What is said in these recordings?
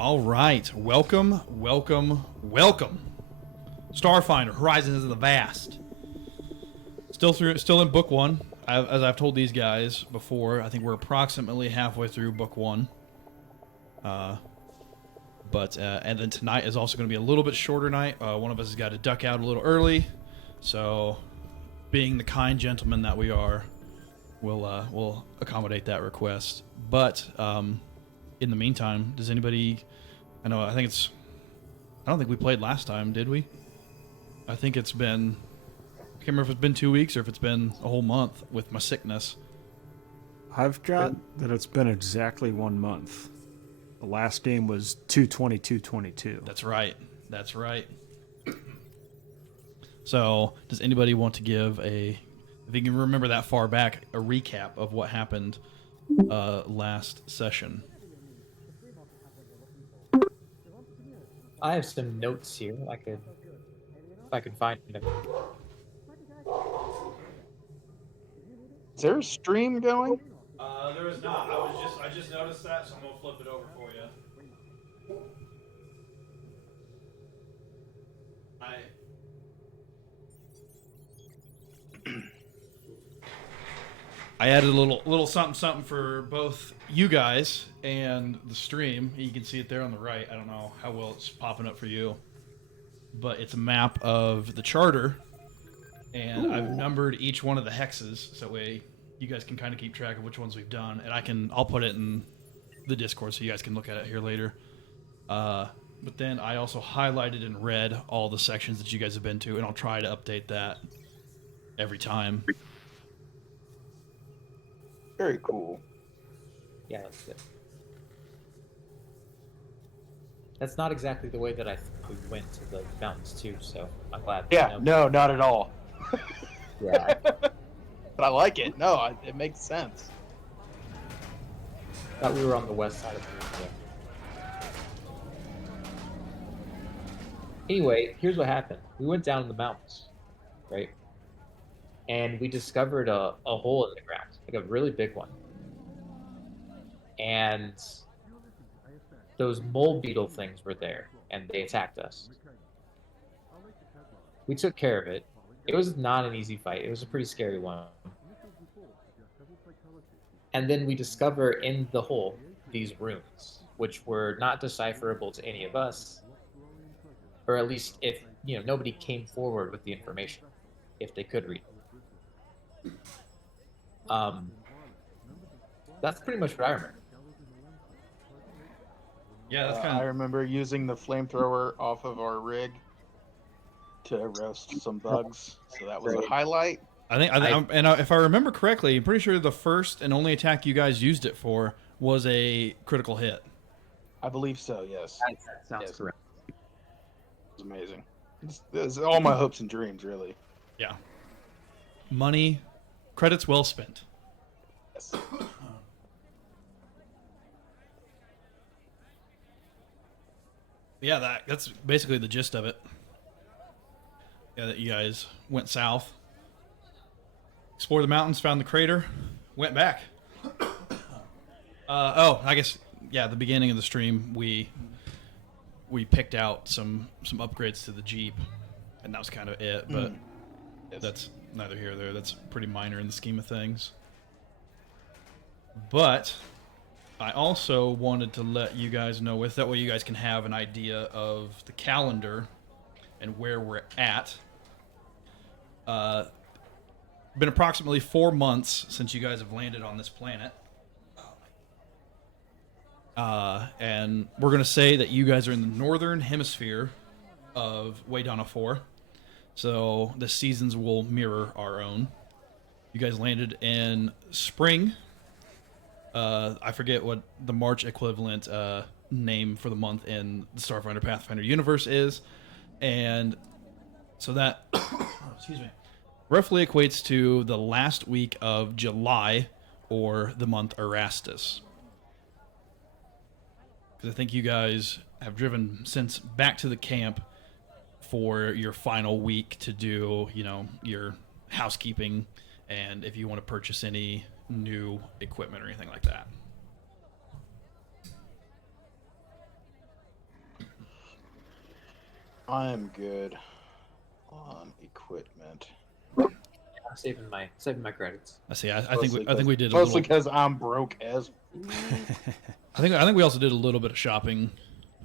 All right, welcome. Starfinder, Horizons of the Vast. Still in book one. As I've told these guys before, I think we're approximately halfway through book one. And then tonight is also going to be a little bit shorter night. One of us has got to duck out a little early, so being the kind gentlemen that we are, we'll accommodate that request. But in the meantime, does anybody? I don't think we played last time, did we? I think it's been. I can't remember if it's been 2 weeks or if it's been a whole month with my sickness. I've got that it's been exactly 1 month. The last game was 2/22/22. That's right. So, does anybody want to give if you can remember that far back, a recap of what happened last session? I have some notes here. If I could find them. Is there a stream going? There is not. I just noticed that, so I'm gonna flip it over for you. I added a little something for both you guys and the stream. You can see it there on the right. I don't know how well it's popping up for you, but it's a map of the charter, and Ooh. I've numbered each one of the hexes, so that way you guys can kind of keep track of which ones we've done, and I'll put it in the Discord so you guys can look at it here later. But then I also highlighted in red all the sections that you guys have been to, and I'll try to update that every time. Very cool. Yeah, that's good. That's not exactly the way that we went to the mountains too, so I'm glad. Yeah, no, not at all. Yeah. But I like it. No, it makes sense. Thought we were on the west side of the room. Anyway, here's what happened. We went down in the mountains, right? And we discovered a hole in the ground, like a really big one. And those mole beetle things were there, and they attacked us. We took care of it. It was not an easy fight. It was a pretty scary one. And then we discover in the hole these runes, which were not decipherable to any of us, or at least if nobody came forward with the information, if they could read. That's pretty much what I remember. Yeah, that's kind of. I remember using the flamethrower off of our rig to roast some bugs, so that was a highlight. If I remember correctly, I'm pretty sure the first and only attack you guys used it for was a critical hit. I believe so. Yes. That sounds correct. It was amazing. It's all my hopes and dreams, really. Yeah. Money, credits well spent. Yes. Yeah, that's basically the gist of it. Yeah, that you guys went south, explored the mountains, found the crater, went back. I guess the beginning of the stream we picked out some upgrades to the Jeep, and that was kind of it. But that's neither here nor there. That's pretty minor in the scheme of things. But I also wanted to let you guys know, that way you guys can have an idea of the calendar and where we're at. Been approximately 4 months since you guys have landed on this planet. And we're going to say that you guys are in the northern hemisphere of Waydana 4. So the seasons will mirror our own. You guys landed in spring. I forget what the March equivalent name for the month in the Starfinder Pathfinder universe is. And so that, roughly equates to the last week of July, or the month Erastus. Because I think you guys have driven since back to the camp for your final week to do, your housekeeping, and if you want to purchase any new equipment or anything like that. I'm good on equipment. I'm saving my credits. I see. I think we did a mostly little. because I'm broke as. I think we also did a little bit of shopping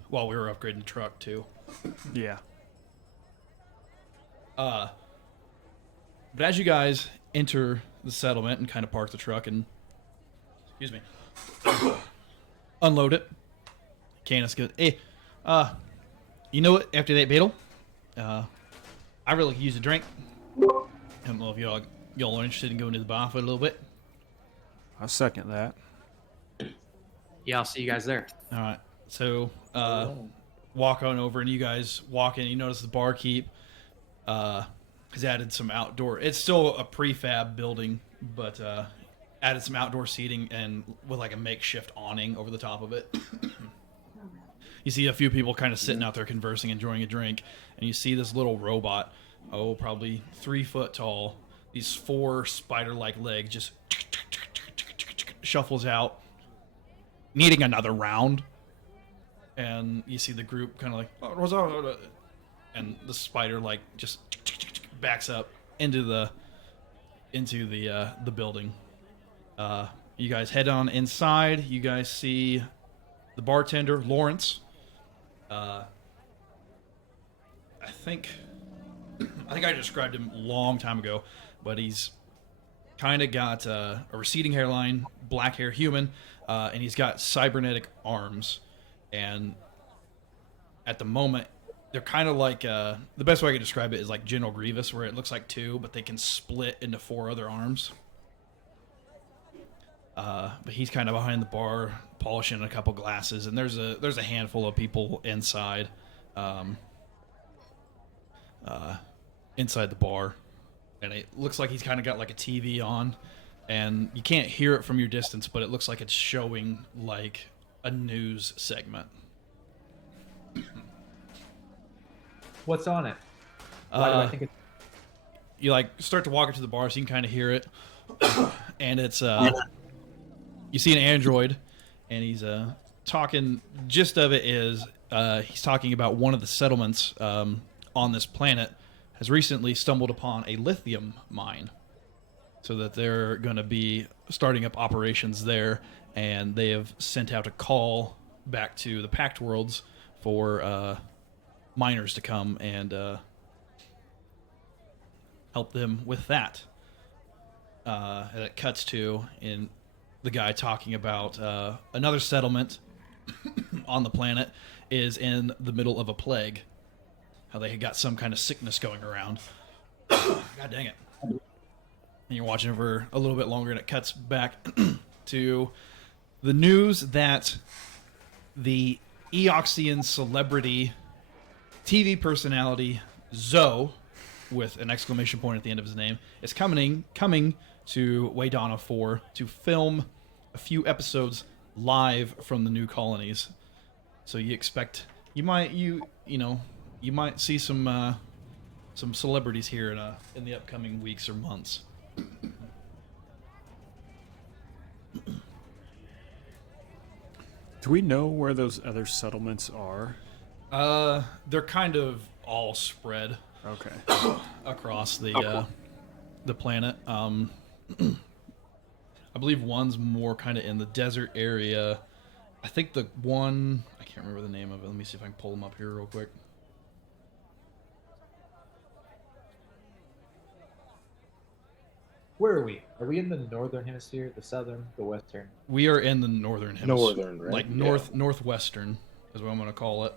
while we were upgrading the truck too. Yeah. But as you guys enter the settlement and kind of park the truck and, excuse me, unload it, Canis goes, "Hey, you know what? After that battle, I really could use a drink. I don't know if y'all are interested in going to the bar for a little bit." I second that. Yeah, I'll see you guys there. All right. So walk on over, and you guys walk in. You notice the barkeep has added some outdoor. It's still a prefab building, but added some outdoor seating and with like a makeshift awning over the top of it. You see a few people kind of sitting out there conversing, enjoying a drink, and you see this little robot, probably 3 foot tall. These 4 spider-like legs just shuffles out, needing another round. And you see the group kind of like, "Oh, what's up?" And the spider like just backs up into the building. You guys head on inside. You guys see the bartender, Lawrence. I think I described him a long time ago, but he's kind of got a receding hairline, black hair, human, and he's got cybernetic arms. And at the moment, they're kind of like the best way I can describe it is like General Grievous, where it looks like 2, but they can split into 4 other arms. But he's kind of behind the bar, polishing a couple glasses, and there's a handful of people inside, inside the bar, and it looks like he's kind of got like a TV on, and you can't hear it from your distance, but it looks like it's showing like a news segment. What's on it? Why do I think it's... You like start to walk up to the bar so you can kind of hear it, and it's you see an android, and he's talking. Gist of it is he's talking about one of the settlements on this planet has recently stumbled upon a lithium mine, so that they're going to be starting up operations there, and they have sent out a call back to the Pact Worlds for miners to come and help them with that. And it cuts to in the guy talking about another settlement on the planet is in the middle of a plague. How they had got some kind of sickness going around. God dang it. And you're watching it for a little bit longer, and it cuts back to the news that the Eoxian celebrity TV personality Zoe, with an exclamation point at the end of his name, is coming to Waydana 4 to film a few episodes live from the new colonies. So you expect you might see some celebrities here in the upcoming weeks or months. Do we know where those other settlements are? They're kind of all spread Okay. across the planet. I believe one's more kind of in the desert area. I think the one, I can't remember the name of it. Let me see if I can pull them up here real quick. Where are we? Are we in the northern hemisphere, the southern, the western? We are in the northern hemisphere. Northern, right? Like northwestern is what I'm going to call it.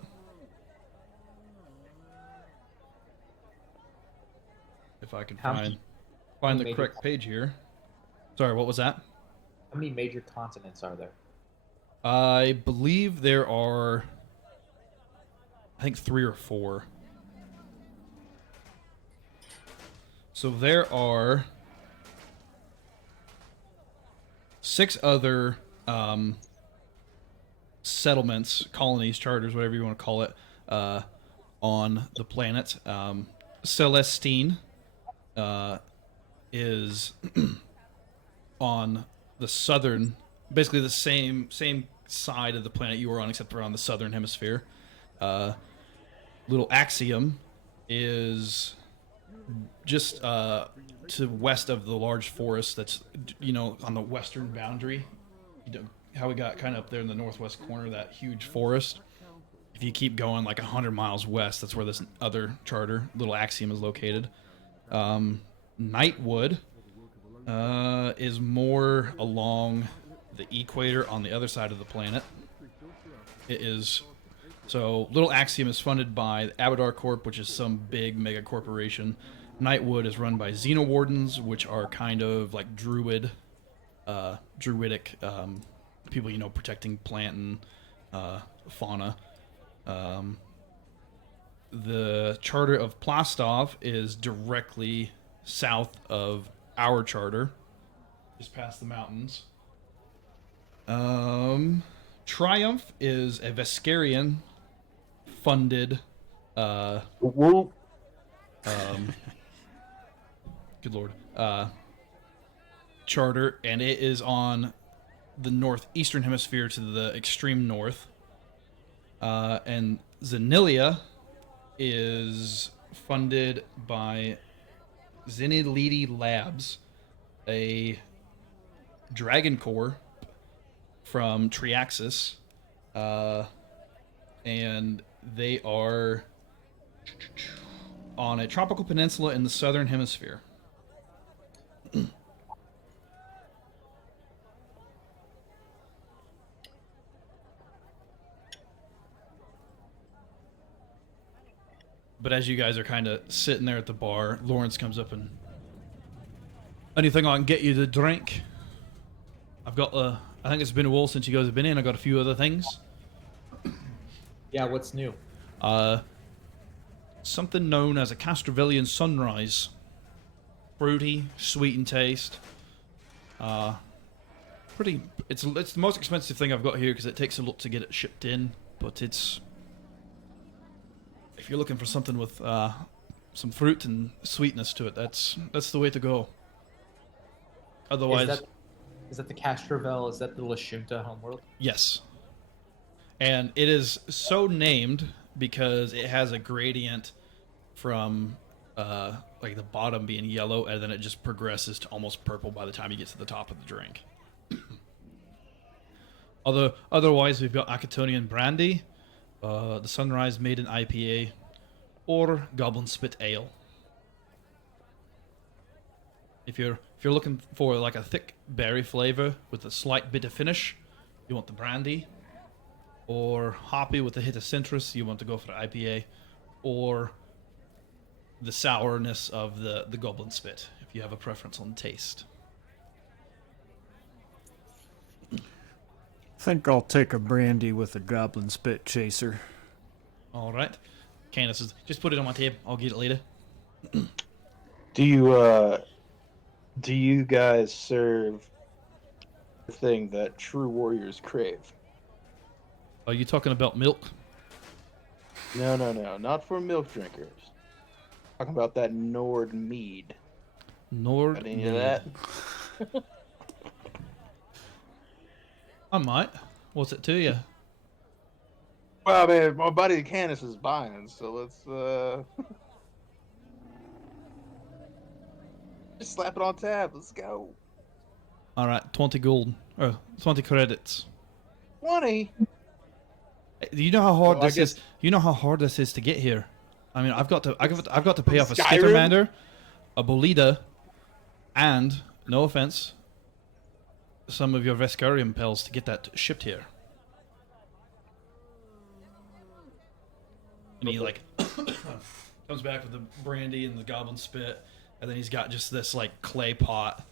If I can find the correct page here. Sorry, what was that? How many major continents are there? I believe there are, I think 3 or 4. So there are 6 other settlements, colonies, charters, whatever you want to call it, on the planet. Celestine is on the southern, basically the same side of the planet you were on, except for on the southern hemisphere. Little Axiom is just to west of the large forest that's, on the western boundary. How we got kind of up there in the northwest corner, that huge forest. If you keep going like 100 miles west, that's where this other charter, Little Axiom, is located. Nightwood is more along the equator on the other side of the planet. It is... So, Little Axiom is funded by Abadar Corp, which is some big mega corporation. Nightwood is run by Xenowardens, which are kind of like druidic people, protecting plant and fauna. The charter of Plastov is directly south of our charter, just past the mountains. Triumph is a Veskarian funded Whoop. good lord, charter, and it is on the northeastern hemisphere to the extreme north. And Zanilia is funded by Zenilidi Labs, a Dragon Corps from Triaxis, and they are on a tropical peninsula in the southern hemisphere. But as you guys are kind of sitting there at the bar, Lawrence comes up and... Anything I can get you to drink? I've got, I think it's been a while since you guys have been in. I got a few other things. Yeah, what's new? Something known as a Castrovillian Sunrise. Fruity, sweet in taste. It's the most expensive thing I've got here because it takes a lot to get it shipped in. But it's... If you're looking for something with some fruit and sweetness to it, that's the way to go. Otherwise... Is that the Castrovel? Is that the Lashunta homeworld? Yes. And it is so named because it has a gradient from like the bottom being yellow, and then it just progresses to almost purple by the time you get to the top of the drink. Otherwise, we've got Acatonian Brandy, the Sunrise Maiden IPA, or Goblin Spit Ale. If you're looking for like a thick berry flavor with a slight bitter finish, you want the brandy. Or hoppy with a hit of citrus, you want to go for the IPA. Or the sourness of the Goblin Spit, if you have a preference on taste. I think I'll take a brandy with a Goblin Spit chaser. All right. Candace says, just put it on my table. I'll get it later. Do you guys serve the thing that true warriors crave? Are you talking about milk? No, not for milk drinkers. Talking about that Nord mead. Nord Got any mead. of that? I might. What's it to you? Well, I mean, my buddy Candace is buying, so let's just slap it on tab. Let's go. All right, 20 gold. Or 20 credits. 20. Do you know how hard Well, this is? You know how hard this is to get here. I mean, I've got to pay off a Skyrim? Skittermander, a Bolida, and no offense, some of your Veskarium pals to get that shipped here. And he like comes back with the brandy and the Goblin Spit, and then he's got just this like clay pot.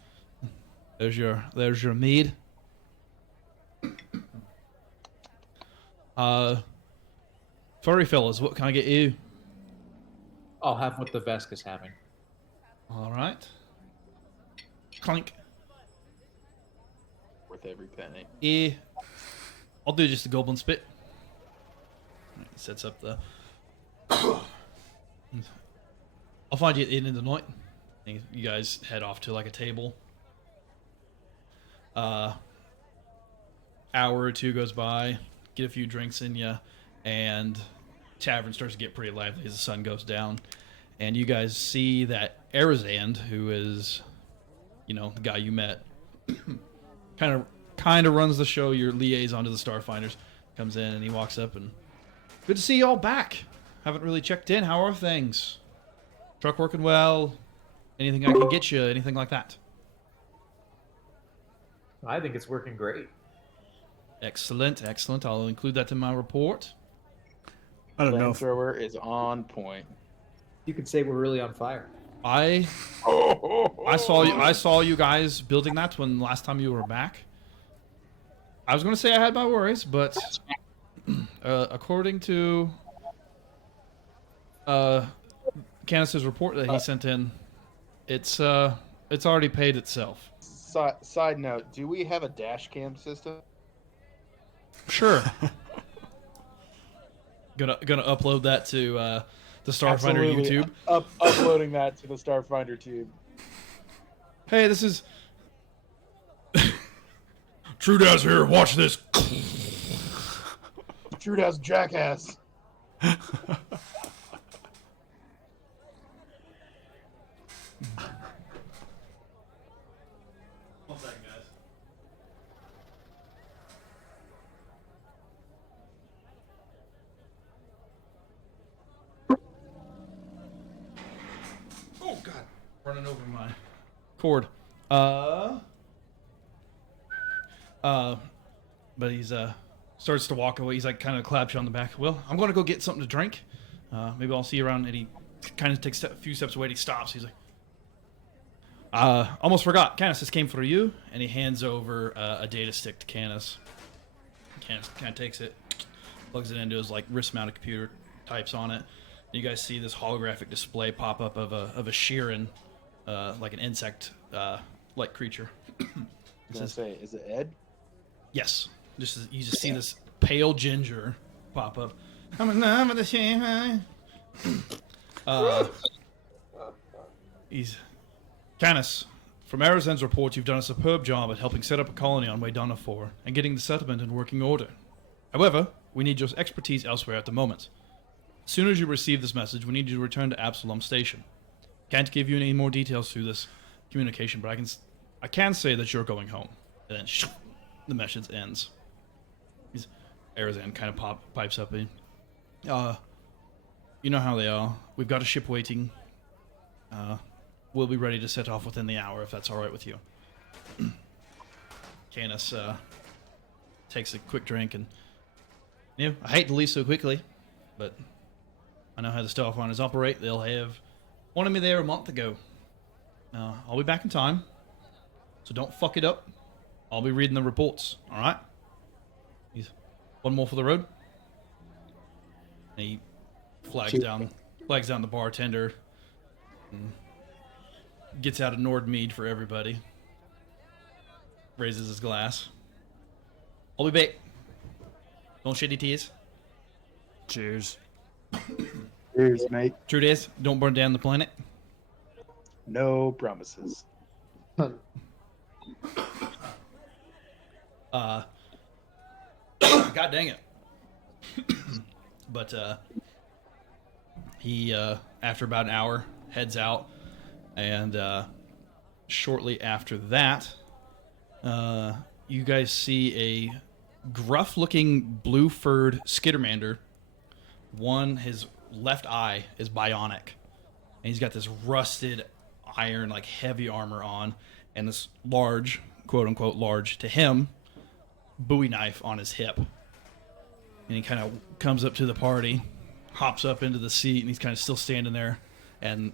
There's your mead. Furry fellas, what can I get you? I'll have what the Vesk is having. All right. Clink. Worth every penny. I'll do just the Goblin Spit. He sets up the... I'll find you at the end of the night. You guys head off to like a table. Hour or two goes by. Get a few drinks in you. And tavern starts to get pretty lively as the sun goes down. And you guys see that Arizand, who is, the guy you met, kind of runs the show, your liaison to the Starfinders, comes in and he walks up and, good to see you all back. Haven't really checked in. How are things? Truck working well? Anything I can get you? Anything like that? I think it's working great. Excellent. I'll include that in my report. I don't know. Flamethrower is on point. You could say we're really on fire. I saw you guys building that when last time you were back. I was going to say I had my worries, but according to Canis's report that he sent in, it's already paid itself. Side note: do we have a dash cam system? Sure. gonna upload that to the Starfinder YouTube. Uploading that to the Starfinder tube. Hey, this is True Daz here. Watch this. True Daz jackass. One second, guys. Oh God! Running over my cord. But he's starts to walk away. He's like kind of claps you on the back. Well, I'm gonna go get something to drink. Maybe I'll see you around. And he kind of takes a few steps away. And he stops. He's like, almost forgot. Canis, this came for you. And he hands over a data stick to Canis. Canis kind of takes it, plugs it into his like wrist-mounted computer, types on it. And you guys see this holographic display pop up of a Sheeran, like an insect like creature. Is it Ed? Yes. You just see this pale ginger pop up. I'm in love with the Shanghai. He's Canis. From Arizan's report, you've done a superb job at helping set up a colony on Waydana 4 and getting the settlement in working order. However, we need your expertise elsewhere at the moment. As soon as you receive this message, we need you to return to Absalom Station. Can't give you any more details through this communication, but I can say that you're going home. And then the message ends. Arizan kind of pipes up in. You know how they are. We've got a ship waiting. We'll be ready to set off within the hour if that's all right with you. Canis takes a quick drink and, I hate to leave so quickly, but I know how the Starfinders operate. They'll have wanted me there a month ago. I'll be back in time, so don't fuck it up. I'll be reading the reports. All right. He's one more for the road. And he flags down the bartender. And gets out a Nordmead for everybody. Raises his glass. I'll be back. Don't shed your tears. Cheers. Cheers, mate. True days. Don't burn down the planet. No promises. God dang it. But he after about an hour heads out, and shortly after that you guys see a gruff-looking blue-furred skittermander. His left eye is bionic, and he's got this rusted iron, like heavy armor on, and this large, quote-unquote large to him, Bowie knife on his hip. And he kind of comes up to the party, hops up into the seat, and he's kind of still standing there. And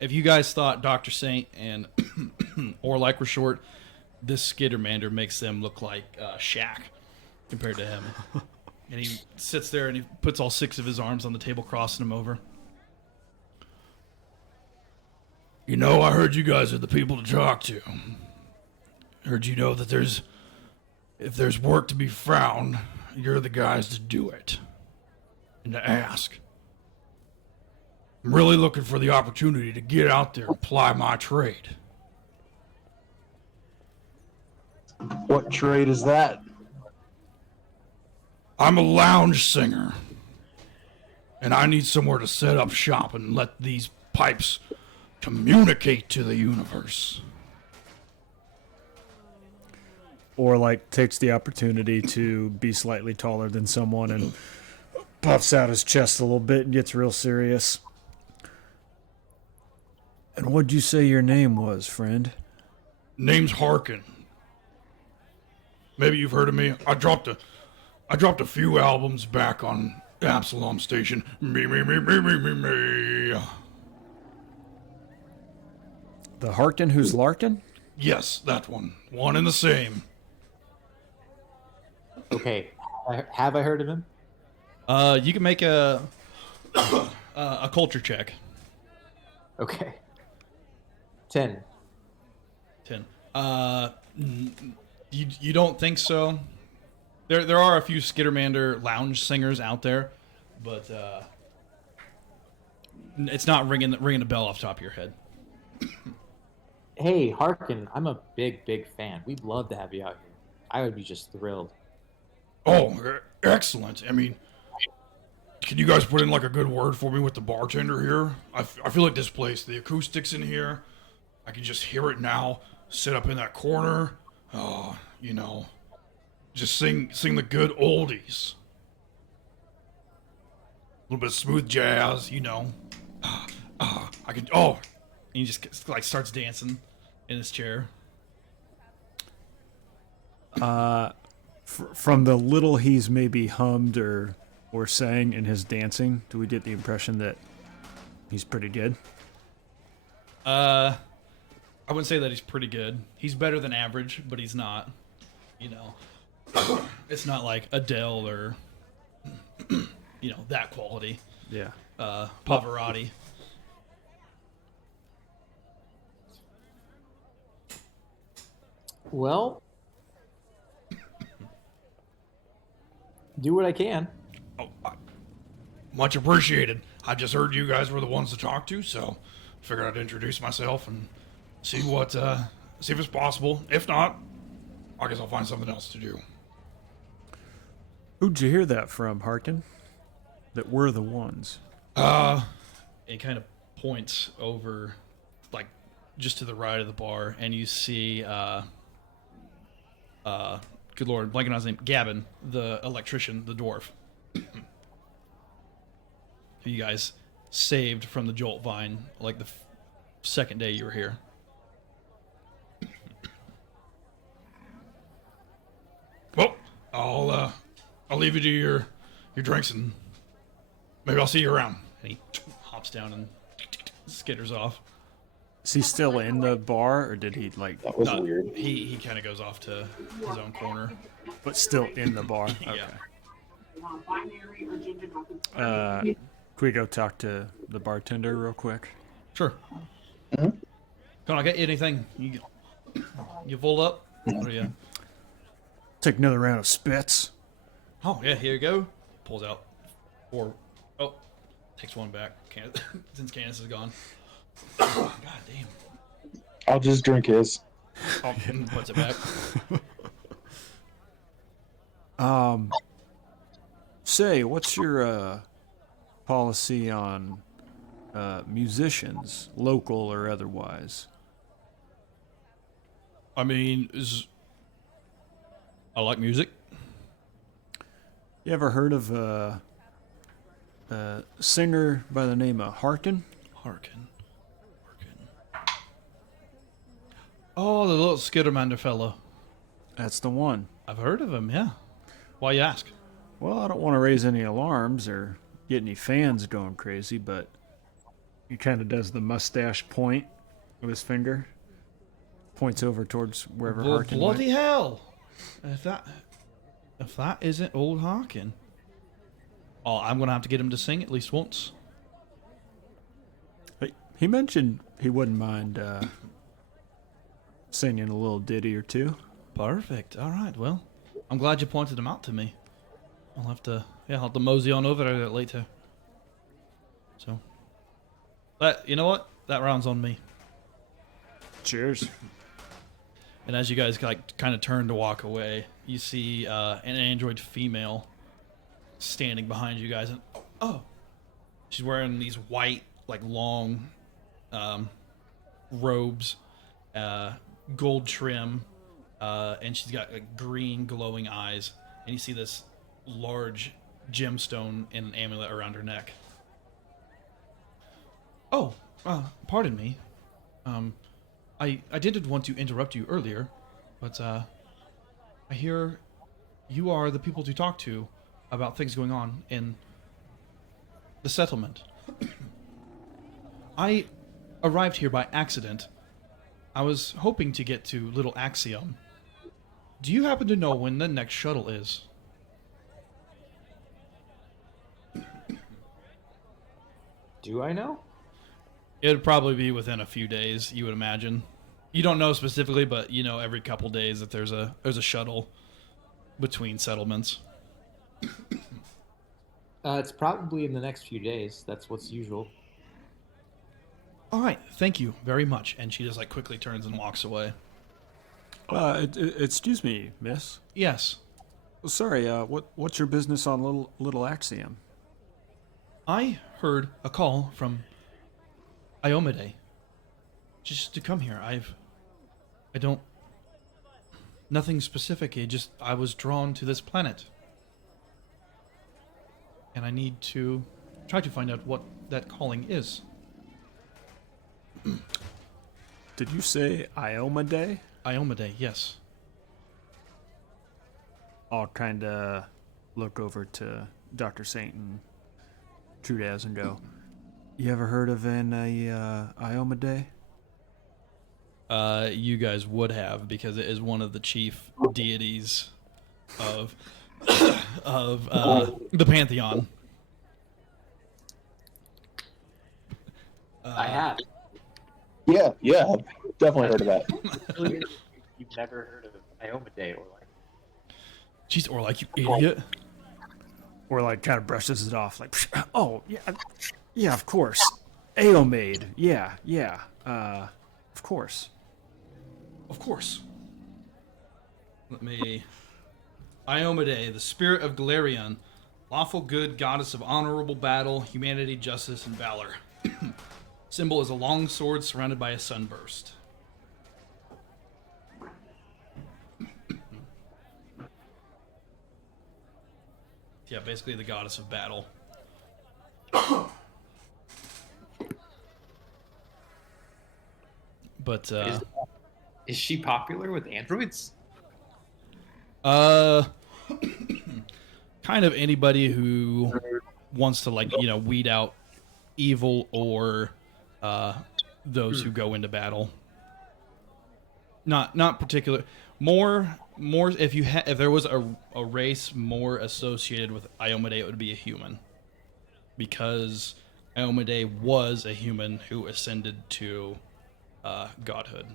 if you guys thought Dr. Saint and Orlike were short, this skittermander makes them look like Shaq compared to him. And he sits there and he puts all 6 of his arms on the table, crossing them over. I heard you guys are the people to talk to. Heard you know that if there's work to be found, you're the guys to do it. And to ask. I'm really looking for the opportunity to get out there and ply my trade. What trade is that? I'm a lounge singer. and I need somewhere to set up shop and let these pipes communicate to the universe. Or like takes the opportunity to be slightly taller than someone and puffs out his chest a little bit and gets real serious. And what'd you say your name was, friend? Name's Harkin. Maybe you've heard of me. I dropped a few albums back on Absalom Station. Me. The Harkin who's Larkin? Yes, that one. One and the same. Okay, have I heard of him? You can make a culture check. Okay. 10. 10. You don't think so? There are a few Skittermander lounge singers out there, but it's not ringing the bell off the top of your head. Hey, Harkin, I'm a big fan. We'd love to have you out here. I would be just thrilled. Oh, excellent. I mean, can you guys put in like a good word for me with the bartender here? I feel like this place, the acoustics in here, I can just hear it now. Sit up in that corner, just sing the good oldies. A little bit of smooth jazz, I can. Oh, and he just like starts dancing in his chair. From the little he's maybe hummed or sang in his dancing, do we get the impression that he's pretty good? I wouldn't say that he's pretty good. He's better than average, but he's not. It's not like Adele or that quality. Yeah. Pavarotti. Well, do what I can. Oh, much appreciated. I just heard you guys were the ones to talk to, so figured I'd introduce myself and see if it's possible. If not, I guess I'll find something else to do. Who'd you hear that from, Harkin? That we're the ones. It kind of points over, like, just to the right of the bar, and you see, good lord, blanking on his name, Gavin, the electrician, the dwarf. Who you guys saved from the Jolt Vine, like the second day you were here. Well, I'll leave you to your drinks, and maybe I'll see you around. And he hops down and skitters off. Is he still in the bar, or did he, like... That was weird. He kind of goes off to his own corner. But still in the bar? Okay. Yeah. Can we go talk to the bartender real quick? Sure. Mm-hmm. Can I get you anything? You full up? Or you... Take another round of spits. Oh, yeah, here you go. Pulls out 4. Oh, takes one back. Since Candace is gone. God damn. I'll just drink his. Oh, puts it back. Say, what's your policy on musicians, local or otherwise? I mean, I like music. You ever heard of a singer by the name of Harkin? Harkin. Oh, the little Skittermander fellow. That's the one. I've heard of him, yeah. Why you ask? Well, I don't want to raise any alarms or get any fans going crazy, but he kind of does the mustache point with his finger. Points over towards wherever Well, Harkin bloody went. hell! If that isn't old Harkin. Oh, I'm gonna have to get him to sing at least once. He mentioned he wouldn't mind singing a little ditty or two. Perfect. All right. Well, I'm glad you pointed him out to me. I'll have to mosey on over there later. So, you know what? That round's on me. Cheers. And as you guys kind of turn to walk away, you see an android female standing behind you guys, and She's wearing these white, like long robes, gold trim, and she's got like green glowing eyes. And you see this large gemstone and an amulet around her neck. Oh, pardon me. I didn't want to interrupt you earlier, but I hear you are the people to talk to about things going on in the settlement. I arrived here by accident. I was hoping to get to Little Axiom. Do you happen to know when the next shuttle is? Do I know? It'd probably be within a few days, you would imagine. You don't know specifically, but you know every couple days that there's a shuttle between settlements. It's probably in the next few days. That's what's usual. All right, thank you very much. And she just like quickly turns and walks away. Excuse me, miss. Yes, Sorry, what's your business on Little Axiom? I heard a call from Iomade just to come here. I don't. Nothing specific. I was drawn to this planet, and I need to try to find out what that calling is. Did you say Iomade? Iomade, yes. I'll kind of look over to Dr. Saint and Trudaz and go, you ever heard of an Iomade? You guys would have, because it is one of the chief deities of the pantheon. I have. Yeah, I've definitely heard of that. You've never heard of Iomade or like. Jeez, or like, you idiot. Or like kind of brushes it off, like, oh yeah, of course, Aomade, yeah, of course. Of course. Let me. Iomade, the spirit of Galarian, lawful good, goddess of honorable battle, humanity, justice, and valor. Symbol is a long sword surrounded by a sunburst. Yeah, basically the goddess of battle. But Is she popular with androids? kind of anybody who wants to, like, you know, weed out evil or those who go into battle. Not particular. More if if there was a race more associated with Iomade, it would be a human, because Iomade was a human who ascended to godhood.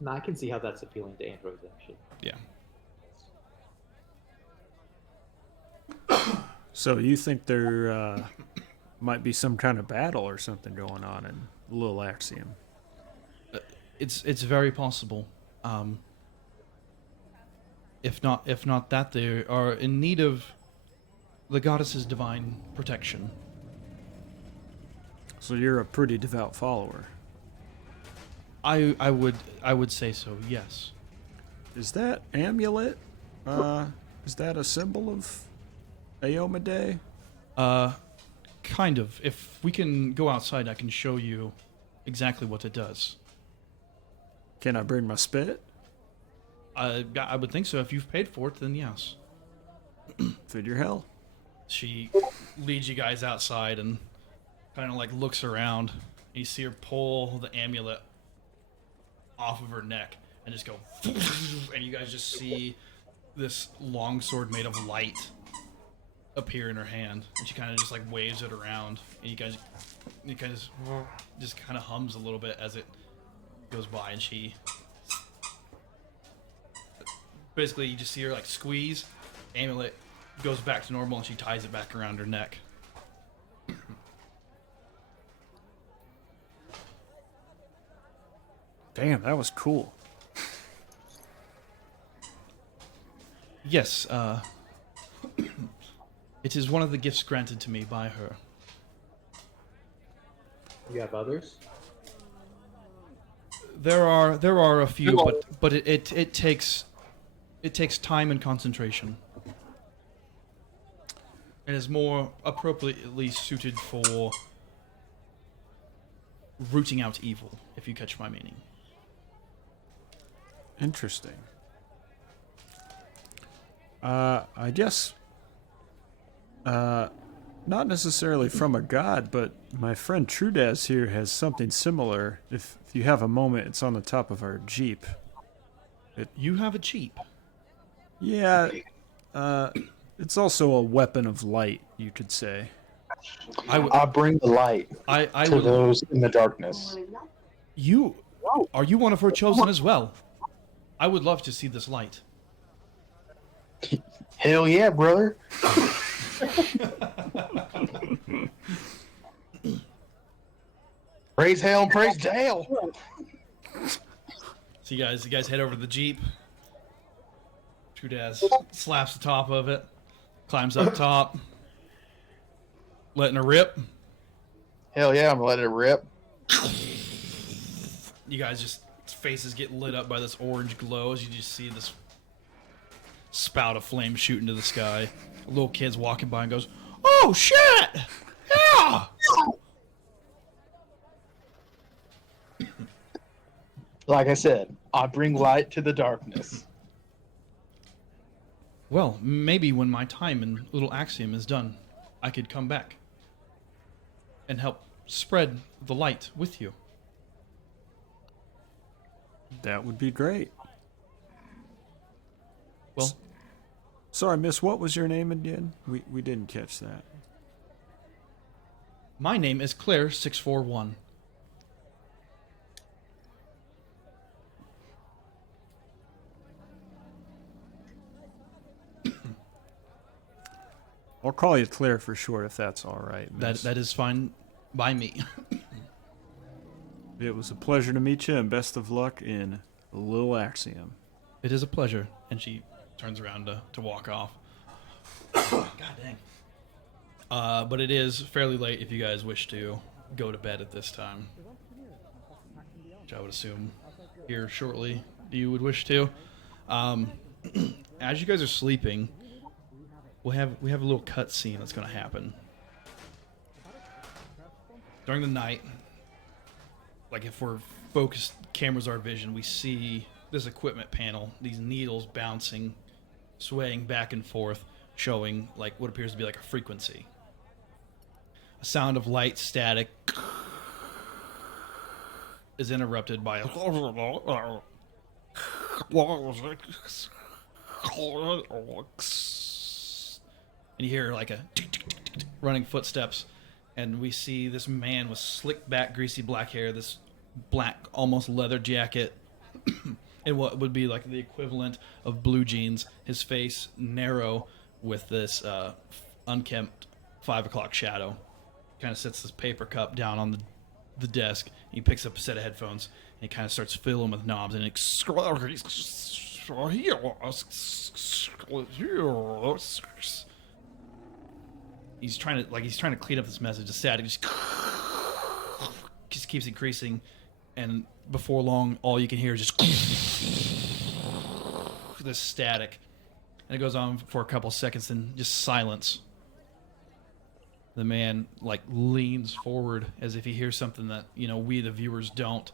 No, I can see how that's appealing to androids, actually. Yeah. So you think there might be some kind of battle or something going on in Little Axiom? It's very possible. If not that, they are in need of the goddess's divine protection. So you're a pretty devout follower. I would say so. Yes. Is that amulet? Is that a symbol of Aomade? Kind of. If we can go outside, I can show you exactly what it does. Can I bring my spit? I would think so. If you've paid for it, then yes. Figure hell. She leads you guys outside and kind of like looks around. And you see her pull the amulet off of her neck and just go, and you guys just see this long sword made of light appear in her hand, and she kind of just like waves it around, and it kind of just kind of hums a little bit as it goes by, and she basically, you just see her like squeeze, amulet goes back to normal, and she ties it back around her neck. Damn, that was cool. Yes, It is one of the gifts granted to me by her. You have others? There are a few, but it takes time and concentration. It is more appropriately suited for rooting out evil, if you catch my meaning. Interesting. I guess, not necessarily from a god, but my friend Trudaz here has something similar. If you have a moment, it's on the top of our Jeep. You have a Jeep. Yeah, it's also a weapon of light, you could say. I bring the light I to would. those in the darkness. Are you one of her chosen as well? I would love to see this light. Hell yeah, brother. Praise hell and praise to hell. So you guys head over to the Jeep. Trudaz slaps the top of it, climbs up top, letting her rip. Hell yeah, I'm letting it rip. You guys just faces get lit up by this orange glow as you just see this spout of flame shoot into the sky. A little kid's walking by and goes, "Oh shit! Yeah!" Like I said, I bring light to the darkness. Well, maybe when my time in Little Axiom is done, I could come back and help spread the light with you. That would be great. Well, Sorry, miss, what was your name again? We didn't catch that. my name is Claire641. I'll call you Claire for short if that's all right, miss. That is fine by me. It was a pleasure to meet you, and best of luck in Little Axiom. It is a pleasure. And she turns around to walk off. God dang. But it is fairly late if you guys wish to go to bed at this time. Which I would assume here shortly you would wish to. As you guys are sleeping, we have a little cut scene that's going to happen. During the night, like if we're focused, cameras our vision, we see this equipment panel, these needles bouncing, swaying back and forth, showing like what appears to be like a frequency. A sound of light static is interrupted by a and you hear like a running footsteps, and we see this man with slick back, greasy black hair, this black, almost leather jacket, and what would be like the equivalent of blue jeans. His face narrow with this unkempt 5 o'clock shadow. Kind of sets this paper cup down on the desk. He picks up a set of headphones and he kind of starts filling with knobs and he's trying to clean up this message. The static just keeps increasing, and before long, all you can hear is just this static, and it goes on for a couple seconds, and just silence. The man like leans forward as if he hears something that we the viewers don't,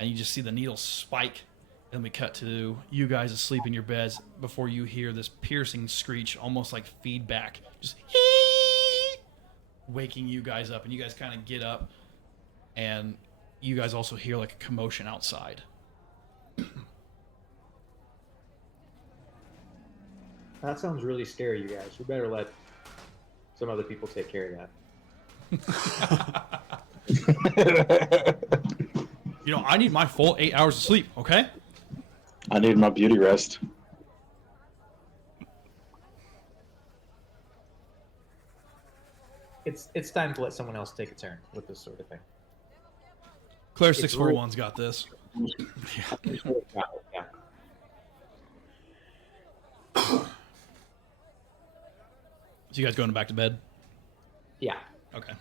and you just see the needle spike. Then we cut to you guys asleep in your beds before you hear this piercing screech, almost like feedback, just waking you guys up, and you guys kind of get up, and you guys also hear like a commotion outside. That sounds really scary, you guys. We better let some other people take care of that. I need my full 8 hours of sleep, okay? I need my beauty rest. It's time to let someone else take a turn with this sort of thing. Claire641's got this. Yeah. So you guys going back to bed? Yeah. Okay.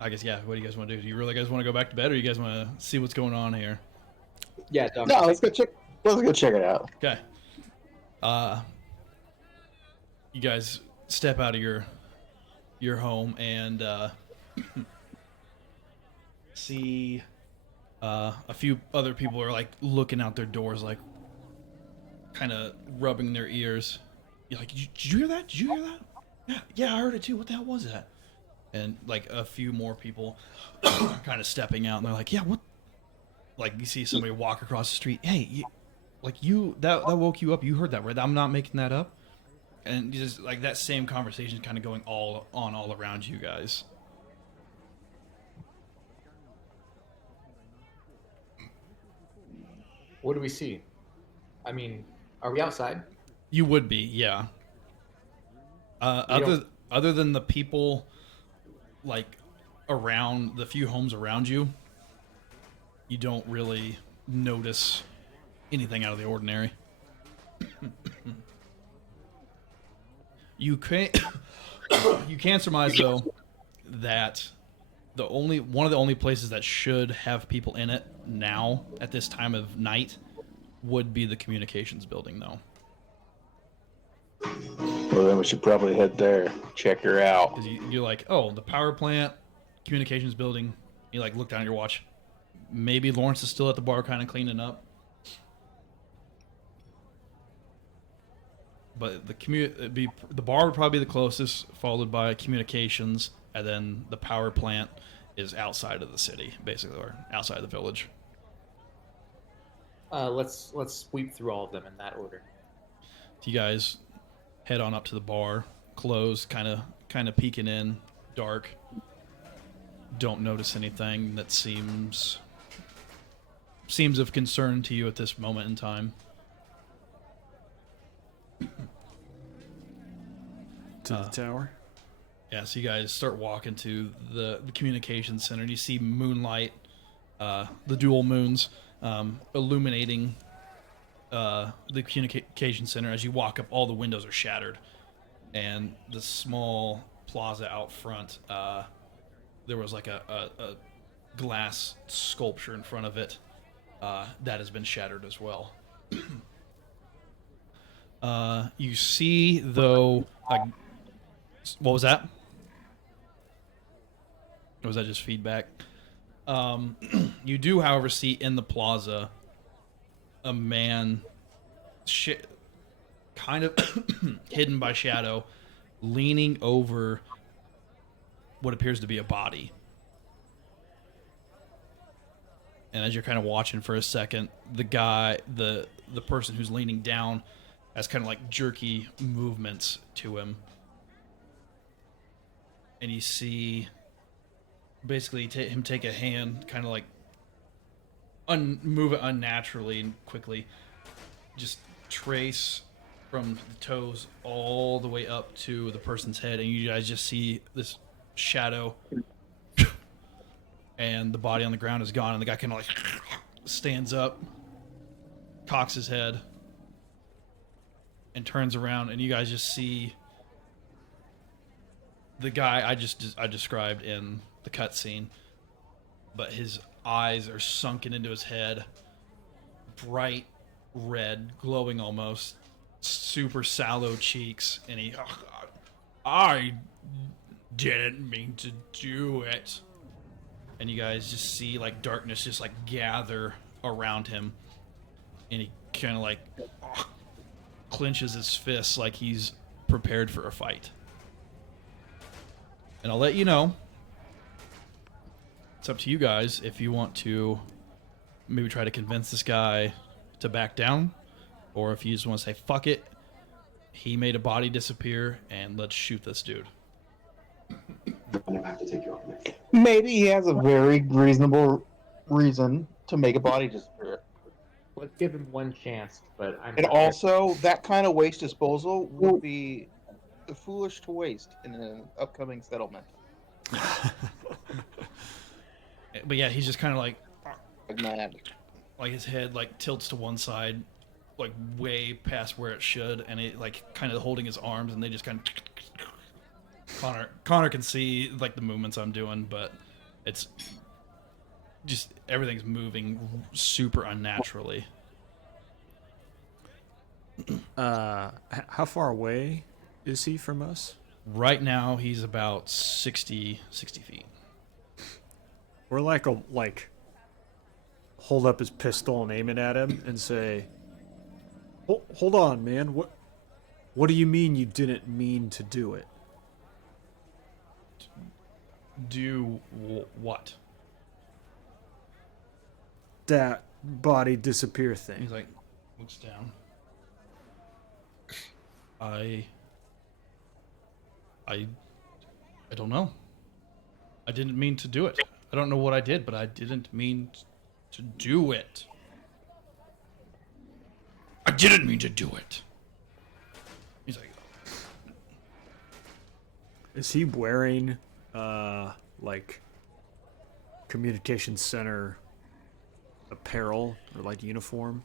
I guess, yeah, what do you guys want to do? Do you really guys want to go back to bed, or you guys want to see what's going on here? Yeah, Doc. No, let's go check it out. Okay. You guys step out of your home and see a few other people are like looking out their doors, like kind of rubbing their ears. You're like, did you hear that? Did you hear that? Yeah, I heard it too. What the hell was that? And like a few more people kind of stepping out, and they're like, yeah, what? Like you see somebody walk across the street. Hey, that woke you up. You heard that, right? I'm not making that up. And just like that same conversation kind of going all around you guys. What do we see? I mean, are we outside? You would be, yeah. Other than the people like around the few homes around you, you don't really notice anything out of the ordinary. You can surmise though that one of the only places that should have people in it now at this time of night would be the communications building, though. Well, then we should probably head there, check her out. Because you're like, oh, the power plant, communications building. You like look down at your watch. Maybe Lawrence is still at the bar, kind of cleaning up. But the bar would probably be the closest, followed by communications, and then the power plant is outside of the city, basically, or outside the village. Let's sweep through all of them in that order. So you guys head on up to the bar, closed, kind of peeking in, dark. Don't notice anything that seems of concern to you at this moment in time. To the tower. Yeah, so you guys start walking to the communications center, and you see moonlight, the dual moons, illuminating the communication center. As you walk up, all the windows are shattered, and the small plaza out front, there was like a glass sculpture in front of it that has been shattered as well. You see, though, what was that? Or was that just feedback? You do, however, see in the plaza a man kind of hidden by shadow, leaning over what appears to be a body. And as you're kind of watching for a second, the person who's leaning down has kind of like jerky movements to him. And you see basically him take a hand, kind of like move it unnaturally and quickly, just trace from the toes all the way up to the person's head, and you guys just see this shadow, and the body on the ground is gone, and the guy kind of like stands up, cocks his head, and turns around, and you guys just see the guy I described in the cutscene, but his eyes are sunken into his head, bright red, glowing almost, super sallow cheeks, and I didn't mean to do it. And you guys just see like darkness just like gather around him, and he kind of like clenches his fists like he's prepared for a fight. And I'll let you know. It's up to you guys if you want to maybe try to convince this guy to back down, or if you just want to say, fuck it, he made a body disappear, and let's shoot this dude. Maybe he has a very reasonable reason to make a body disappear. Let's give him one chance, but And also, that kind of waste disposal would be foolish to waste in an upcoming settlement. But yeah, he's just kind of like Mad. like his head like tilts to one side, like way past where it should, and it like kind of holding his arms, and they just kind of. Connor can see like the movements I'm doing, but it's just everything's moving super unnaturally. How far away is he from us? Right now, he's about 60 feet. We're like hold up his pistol and aim it at him and say, "Hold on, man. What do you mean you didn't mean to do it?" Do what? That body disappear thing. He's like, looks down. I don't know. I didn't mean to do it. I don't know what I did, but I didn't mean to do it. I didn't mean to do it. He's like, Is he wearing like communication center apparel or like uniform?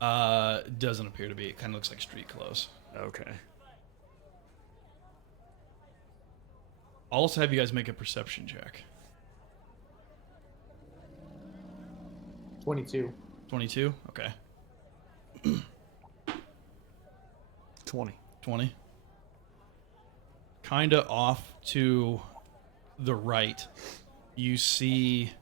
doesn't appear to be. It kind of looks like street clothes. Okay. I'll also have you guys make a perception check. 22. 22? Okay. 20. 20. Kind of off to the right, you see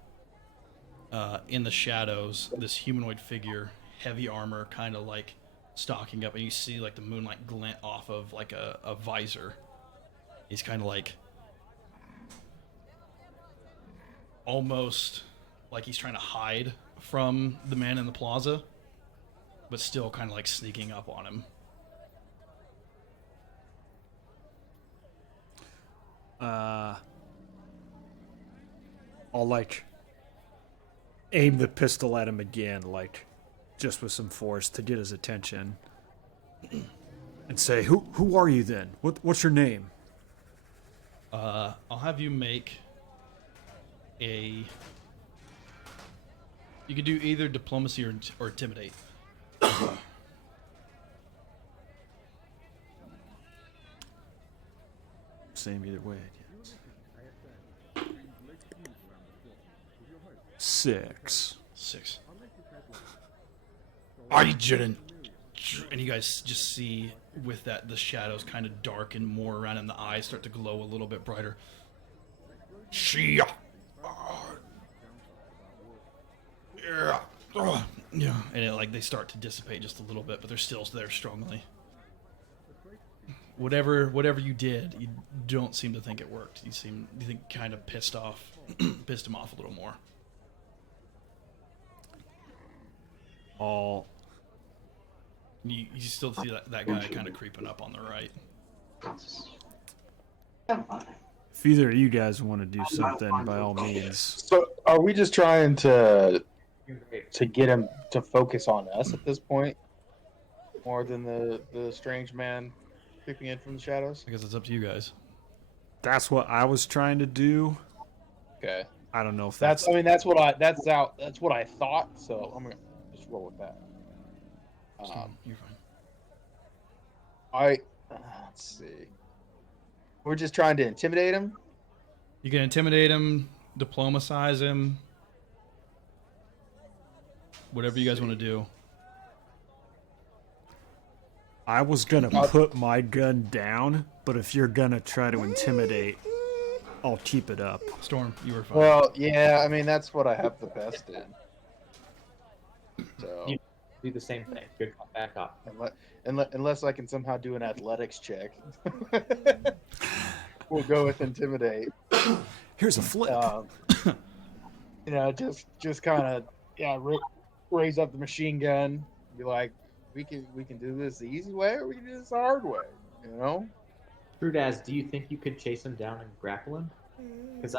in the shadows this humanoid figure, heavy armor, kind of like stalking up, and you see like the moonlight glint off of like a visor. He's kind of like almost like he's trying to hide from the man in the plaza, but still kind of like sneaking up on him. I'll like aim the pistol at him again, like just with some force to get his attention, and say, "Who are you then? What's your name?" I'll have you make a. You could do either diplomacy or intimidate. Same either way, I guess. 6. 6. I didn't. And you guys just see with that the shadows kind of darken more around, and the eyes start to glow a little bit brighter. She. Yeah, and it, like they start to dissipate just a little bit, but they're still there strongly. Whatever you did, you don't seem to think it worked. You think kind of pissed him off a little more. All. You still see that guy kind of creeping up on the right. If either of you guys want to do something, by all means. So, are we just trying to get him to focus on us at this point, more than the strange man creeping in from the shadows? I guess it's up to you guys. That's what I was trying to do. Okay, I don't know if that's what I thought. So I'm gonna just roll with that. You're fine. Let's see. We're just trying to intimidate him. You can intimidate him, diplomatize him, whatever you guys want to do. I was gonna put my gun down, but if you're gonna try to intimidate, I'll keep it up. Storm, you were fine. Well, yeah, I mean that's what I have the best in. So You do the same thing. Good, back up. unless I can somehow do an athletics check, we'll go with intimidate. Here's a flip. Just kind of raise up the machine gun. Be like, we can do this the easy way, or we can do this the hard way. You know. Trudaz, do you think you could chase him down and grapple him? Because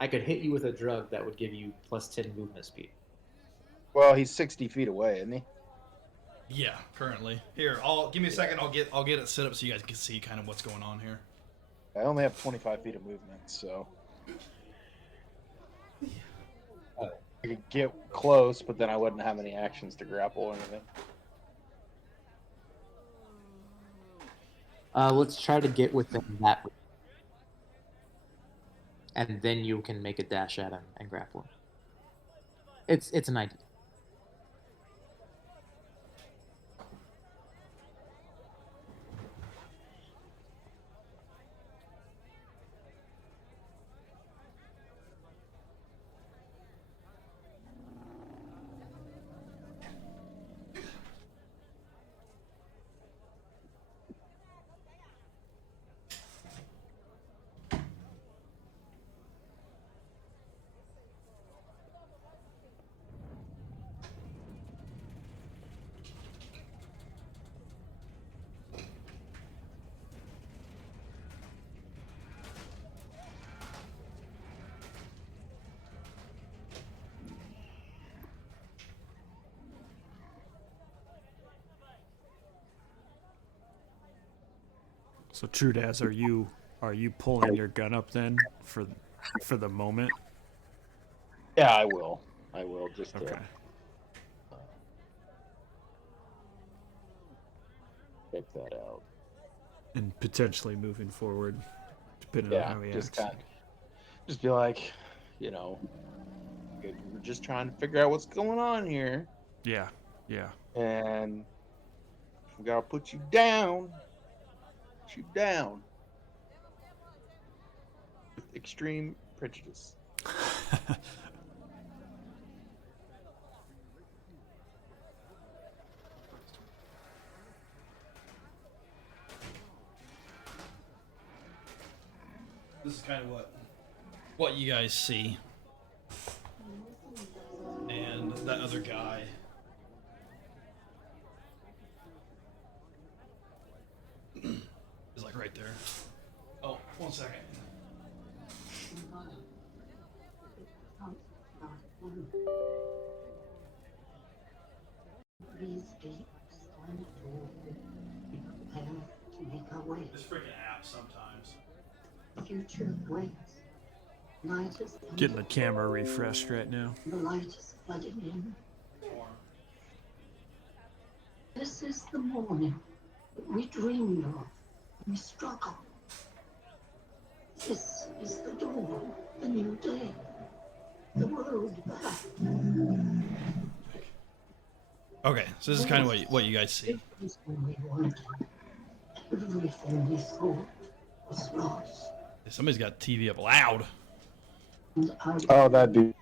I could hit you with a drug that would give you +10 movement speed. Well, he's 60 feet away, isn't he? Yeah, currently. Here, give me a second. I'll get it set up so you guys can see kind of what's going on here. I only have 25 feet of movement, so. I could get close, but then I wouldn't have any actions to grapple or anything. Let's try to get within that, and then you can make a dash at him and grapple him. It's an idea. So Trudaz, are you pulling your gun up then for the moment? Yeah, I will. Just to Okay. check that out. And potentially moving forward, depending on Yeah, how he just acts. kind of, just be like, we're just trying to figure out what's going on here, Yeah. and if we gotta put you down. With extreme prejudice. This is kind of what you guys see. And that other guy is like right there. Oh, 1 second. This freaking app sometimes. Future waits. Night is Getting the camera refreshed right now. the light is flooding in. This is the morning that we dreamed of. We struggle. This is the dawn, the new day, the road back. Okay, so this is kind of what you guys see. Everything we wanted, everything we thought was lost. Somebody's got TV up loud. And Oh, that'd be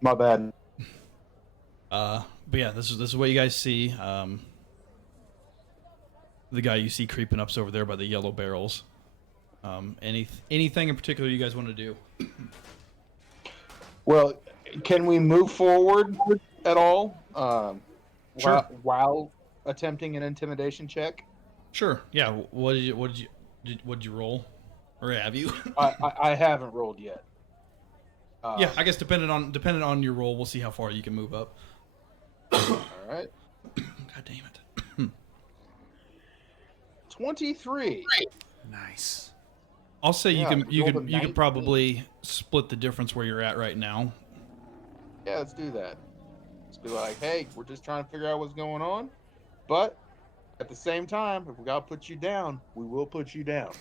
my bad. But yeah, this is what you guys see. The guy you see creeping up's over there by the yellow barrels. Anything in particular you guys want to do? Well, can we move forward at all? Sure. While attempting an intimidation check. Sure. Yeah. What did you roll, or have you? I haven't rolled yet. Yeah, I guess depending on your roll, we'll see how far you can move up. All right. God damn it. 23. Nice. I'll say Yeah, you rolled a could 19. probably split the difference where you're at right now. Yeah, let's do that. Let's be like, hey, we're just trying to figure out what's going on, but at the same time, if we gotta put you down, we will put you down.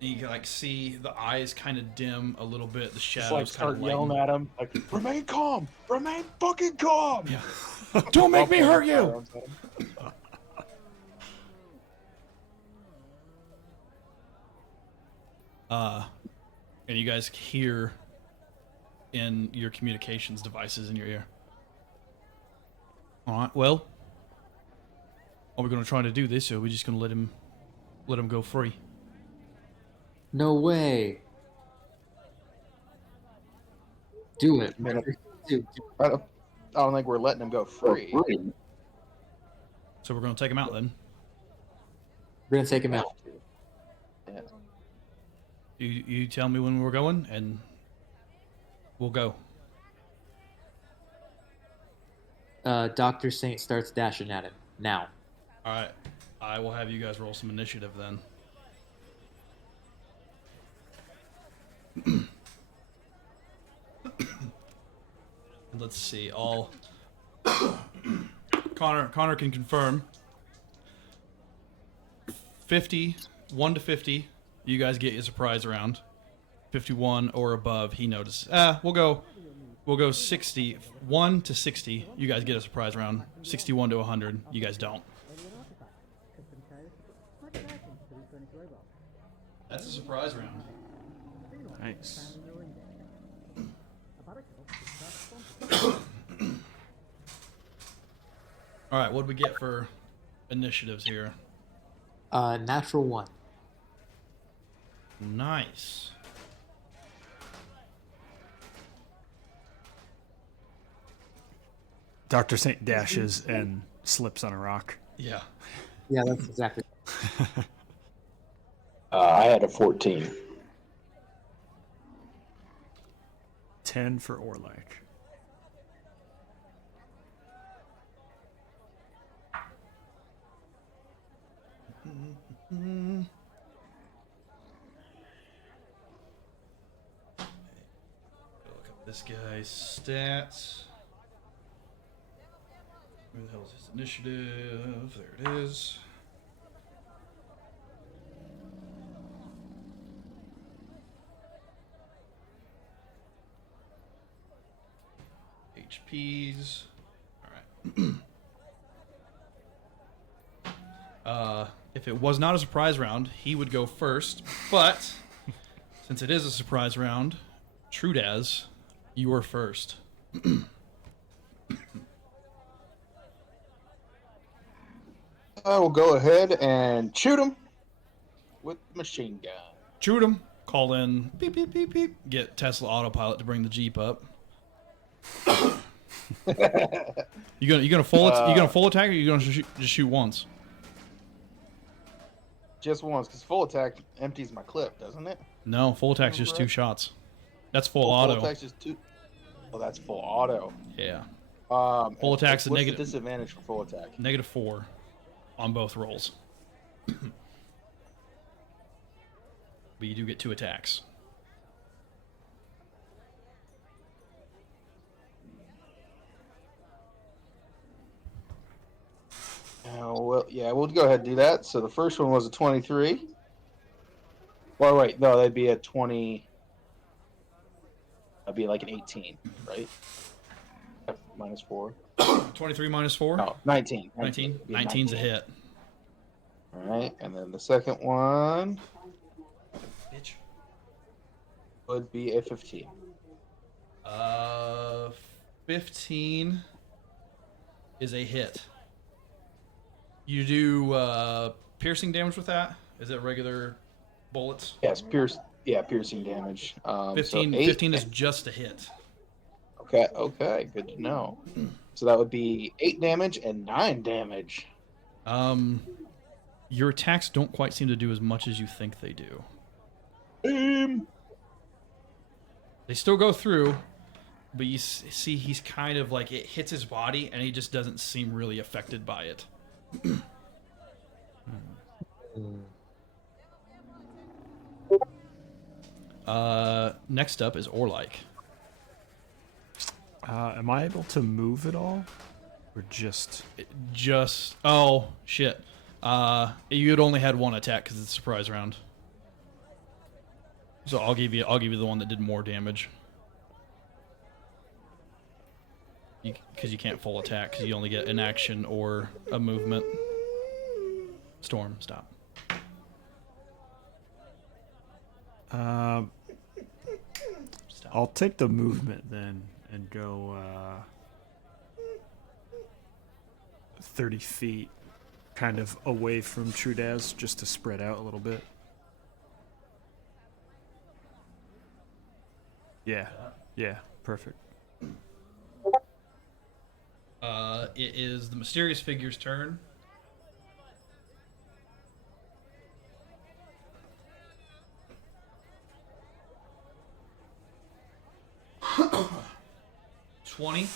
You can like see the eyes kind of dim a little bit. The Just shadows like kind start of yelling lighten. at him, like, remain calm, remain fucking calm. Yeah. Don't make me hurt you. And you guys hear in your communications devices in your ear. All right. Well, are we going to try to do this, or are we just going to let him go free? No way. Do it. Man, Do. I don't think we're letting him go free. So we're going to take him out then. We're gonna take him out. Yeah. You tell me when we're going, and we'll go. Dr. Saint starts dashing at him now. All right. I will have you guys roll some initiative then. let's see. All Connor can confirm. 50, 1 to 50, you guys get a surprise round. 51 or above, he notices. We'll go 60. 1 to 60, you guys get a surprise round. 61 to 100, you guys don't. That's a surprise round. Nice. All right, what do we get for initiatives here? Natural 1. Nice. Dr. Saint dashes and slips on a rock. Yeah. Yeah, that's exactly. I had a 14. 10 for Orlac. Look up this guy's stats. Where the hell is his initiative? There it is. HPs. All right. If it was not a surprise round, he would go first. But since it is a surprise round, Trudaz, you are first. I will go ahead and shoot him with the machine gun. Shoot him. Call in. Beep beep beep beep. Get Tesla autopilot to bring the Jeep up. You gonna full attack, or you gonna just shoot once? Just once, because full attack empties my clip, doesn't it? No, full attack's just 2 shots. That's full Full auto. attack's just 2. Oh, that's full auto. Yeah. Full attack's a what's negative- the disadvantage for full attack? -4 on both rolls. But you do get 2 attacks. Well, yeah, we'll go ahead and do that. So the first one was a 23. Well, wait, no, that'd be a 20. That'd be like an 18, right? -4. 23 -4? No, 19. 19? Be 19's a hit. All right, and then the second one Bitch. would be a 15. 15 is a hit. You do piercing damage with that? Is it regular bullets? Yes, piercing damage. 15, so 15 is just a hit. Okay, good to know. So that would be 8 damage and 9 damage. Your attacks don't quite seem to do as much as you think they do. They still go through, but you see he's kind of like, it hits his body and he just doesn't seem really affected by it. Next up is Orlac. Am I able to move at all? Or just... Oh, shit. You had only had 1 attack because it's a surprise round. So I'll give you the one that did more damage. Because you can't full attack, because you only get an action or a movement. Storm, stop. Stop. I'll take the movement then and go 30 feet kind of away from Trudaz just to spread out a little bit. Yeah, perfect. It is the mysterious figure's turn. $20.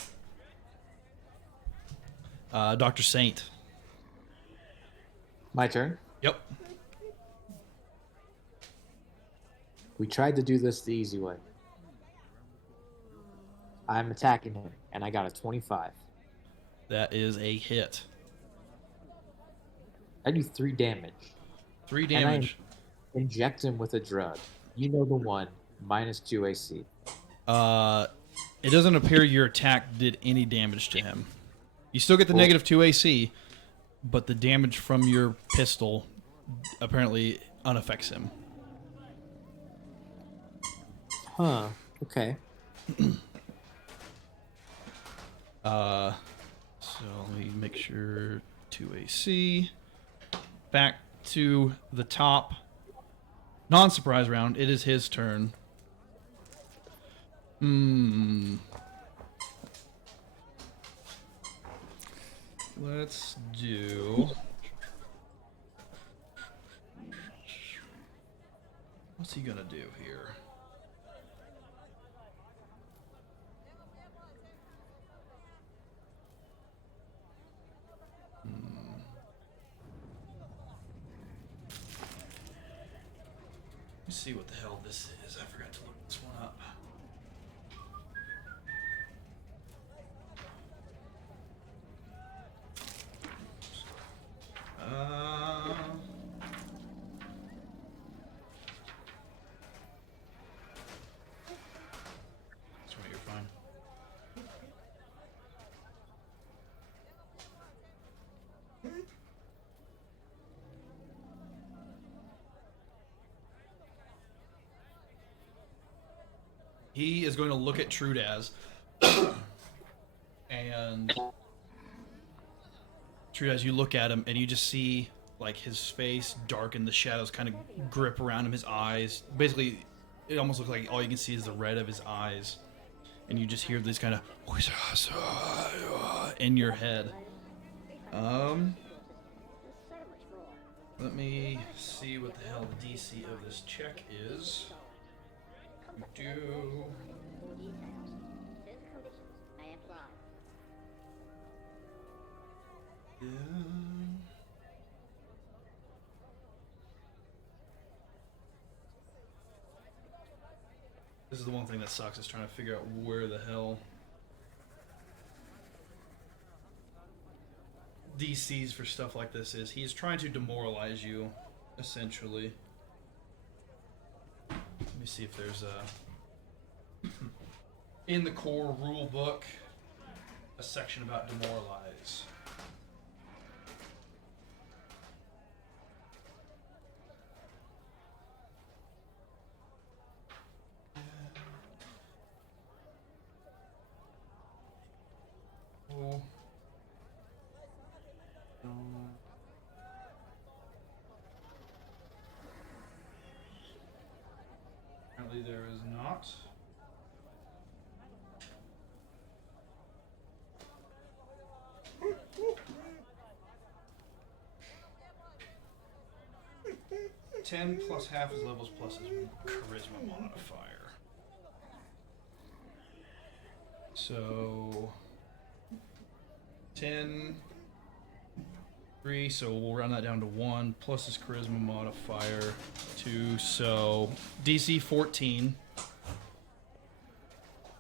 Dr. Saint. My turn. Yep. We tried to do this the easy way. I'm attacking him, and I got a 25. That is a hit. I do 3 damage. 3 And I damage. inject him with a drug. You know the one, -2 AC. It doesn't appear your attack did any damage to him. You still get the Well- -2 AC, but the damage from your pistol apparently unaffects him. Huh, okay. So let me make sure 2 AC. Back to the top. Non-surprise round. It is his turn. Let's do... What's he gonna do here? Let me see what the hell this is. I forgot to look this one up. That's right, you're fine. He is going to look at Trudaz, and Trudaz, you look at him, and you just see like his face darken, the shadows kind of grip around him, his eyes. Basically, it almost looks like all you can see is the red of his eyes, and you just hear this kind of in your head. Let me see what the hell the DC of this check is. This is the one thing that sucks, is trying to figure out where the hell DCs for stuff like this is. He's trying to demoralize you, essentially. Let me see if there's a in the core rule book a section about demoralize. Oh. Apparently there is not. Ten plus half his levels plus his charisma modifier. So 10, 3, so we'll round that down to 1, plus his charisma modifier 2, so DC 14.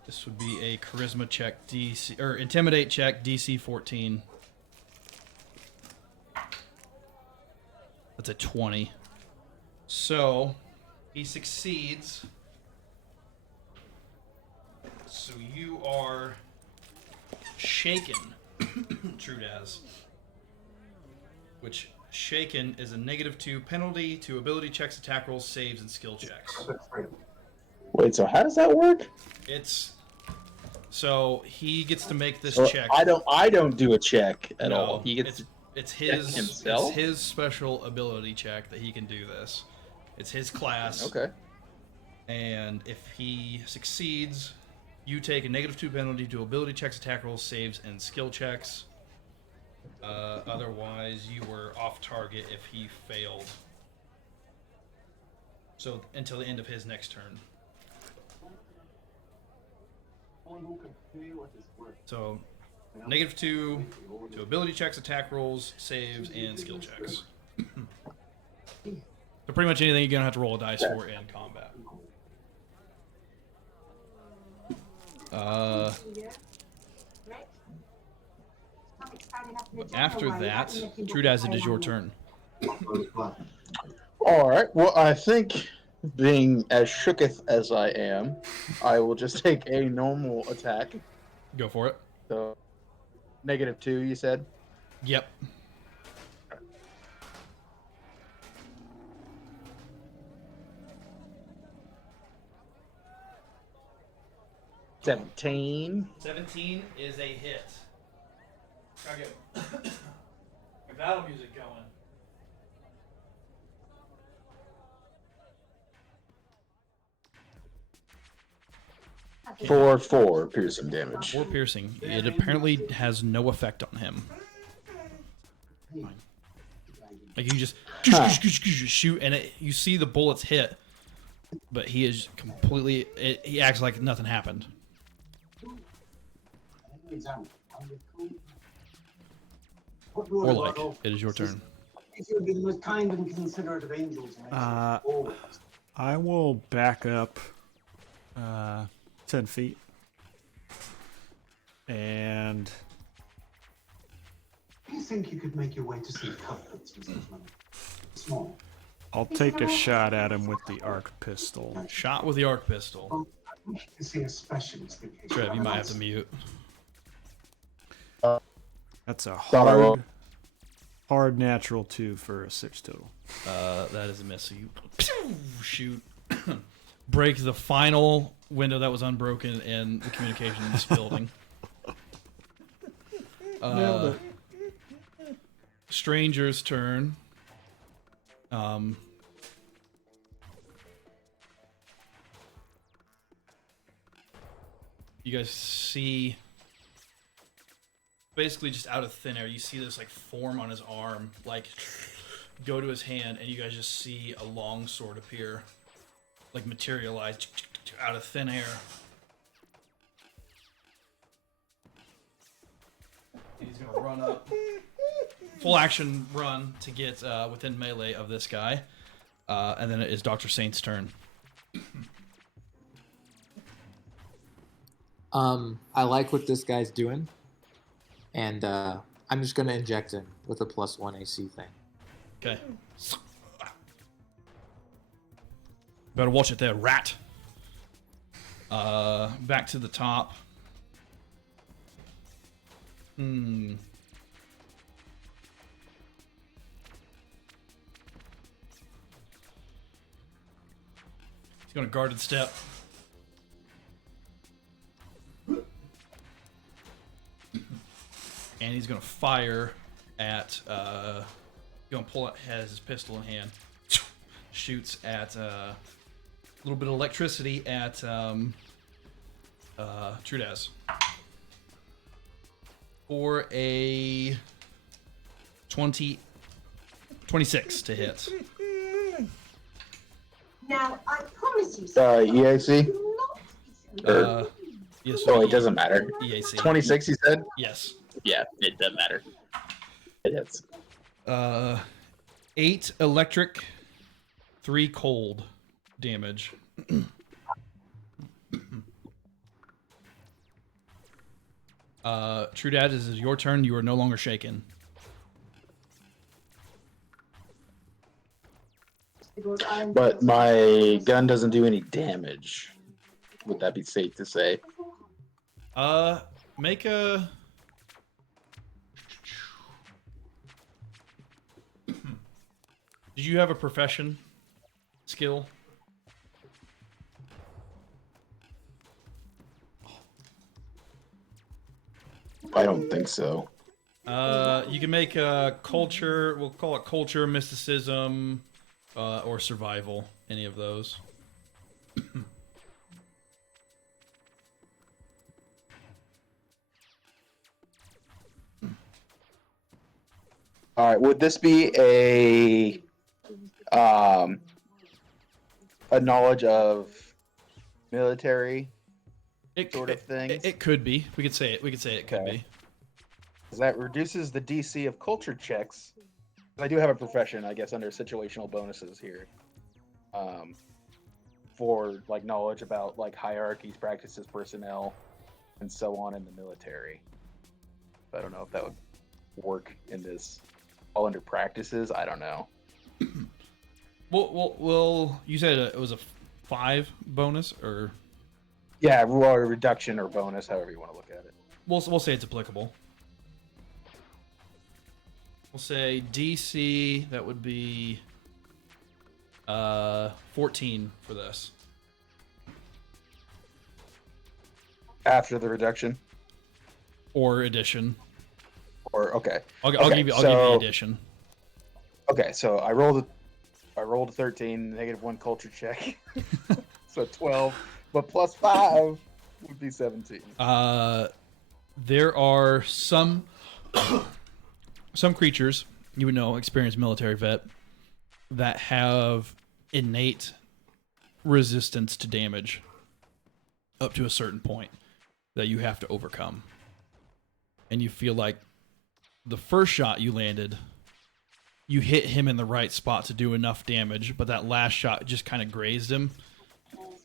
This would be a charisma check, DC, or intimidate check, DC 14. That's a 20. So he succeeds. So you are shaken, Trudaz. Which shaken is a -2 penalty to ability checks, attack rolls, saves, and skill checks. Wait, so how does that work? It's so he gets to make this So check. I don't do a check at No, all. He gets it's check his himself? it's his special ability check that he can do this. It's his class. okay. And if he succeeds, you take a -2 penalty to ability checks, attack rolls, saves, and skill checks. Otherwise, you were off target if he failed. So until the end of his next turn. So -2 to ability checks, attack rolls, saves, and skill checks. So pretty much anything you're gonna have to roll a dice for in combat. After that, Trudaz, it is your turn. All right. Well, I think being as shooketh as I am, I will just take a normal attack. Go for it. So, -2, you said? Yep. $17. 17 is a hit. Try to get your battle music going. For 4 piercing damage. 4 piercing. It apparently has no effect on him. Like you just shoot, and you see the bullets hit, but he is completely. He acts like nothing happened. Orlike, it is your turn. You're the most kind and considerate of angels. I will back up 10 feet. And Do you think you could make your way to some comforts, Mr. Fleming? Small. I'll take a shot at him with the arc pistol. Shot with the arc pistol. I wish to see a specialist in case. Trev, you might have to mute. That's a Thought I will. hard natural 2 for a 6 total. That is a miss. So you shoot, break the final window that was unbroken in the communications building. Nailed Stranger's turn. You guys see, basically just out of thin air, you see this like form on his arm, like go to his hand, and you guys just see a long sword appear, like materialize out of thin air. He's gonna run up, full action run to get within melee of this guy, and then it is Dr. Saint's turn. I like what this guy's doing, and I'm just gonna inject him with a +1 AC thing. Okay. Better watch it there, rat. Back to the top. He's gonna guarded step. And he's gonna fire at gonna pull out, has his pistol in hand, shoots at a little bit of electricity at Trudaz for a 26 to hit. Now, I promise you, EAC? do not Yes. Oh, it doesn't matter. EAC. 26, you said? Yes. Yeah, it doesn't matter. It hits. 8 electric, 3 cold damage. Trudad, this is your turn. You are no longer shaken. But my gun doesn't do any damage. Would that be safe to say? Make a... Did you have a profession skill? I don't think so. You can make a culture, we'll call it culture, mysticism, or survival, any of those. All right. Would this be a knowledge of military sort of things? It could be. We could say it. We could say it could be. That reduces the DC of culture checks. I do have a profession, I guess, under situational bonuses here. For like knowledge about like hierarchies, practices, personnel, and so on in the military. I don't know if that would work in this all under practices. I don't know. Well, you said it was a 5 bonus, or Yeah, well, reduction or bonus, however you want to look at it. we'll say it's applicable. We'll say DC. That would be 14 for this. After the reduction, Or addition. or okay, I'll Okay, give you so- addition. okay. So I rolled a 13, -1 culture check, so 12, but plus 5 would be 17. There are some creatures you would know, experienced military vet, that have innate resistance to damage up to a certain point that you have to overcome. And you feel like the first shot you landed, you hit him in the right spot to do enough damage, but that last shot just kind of grazed him,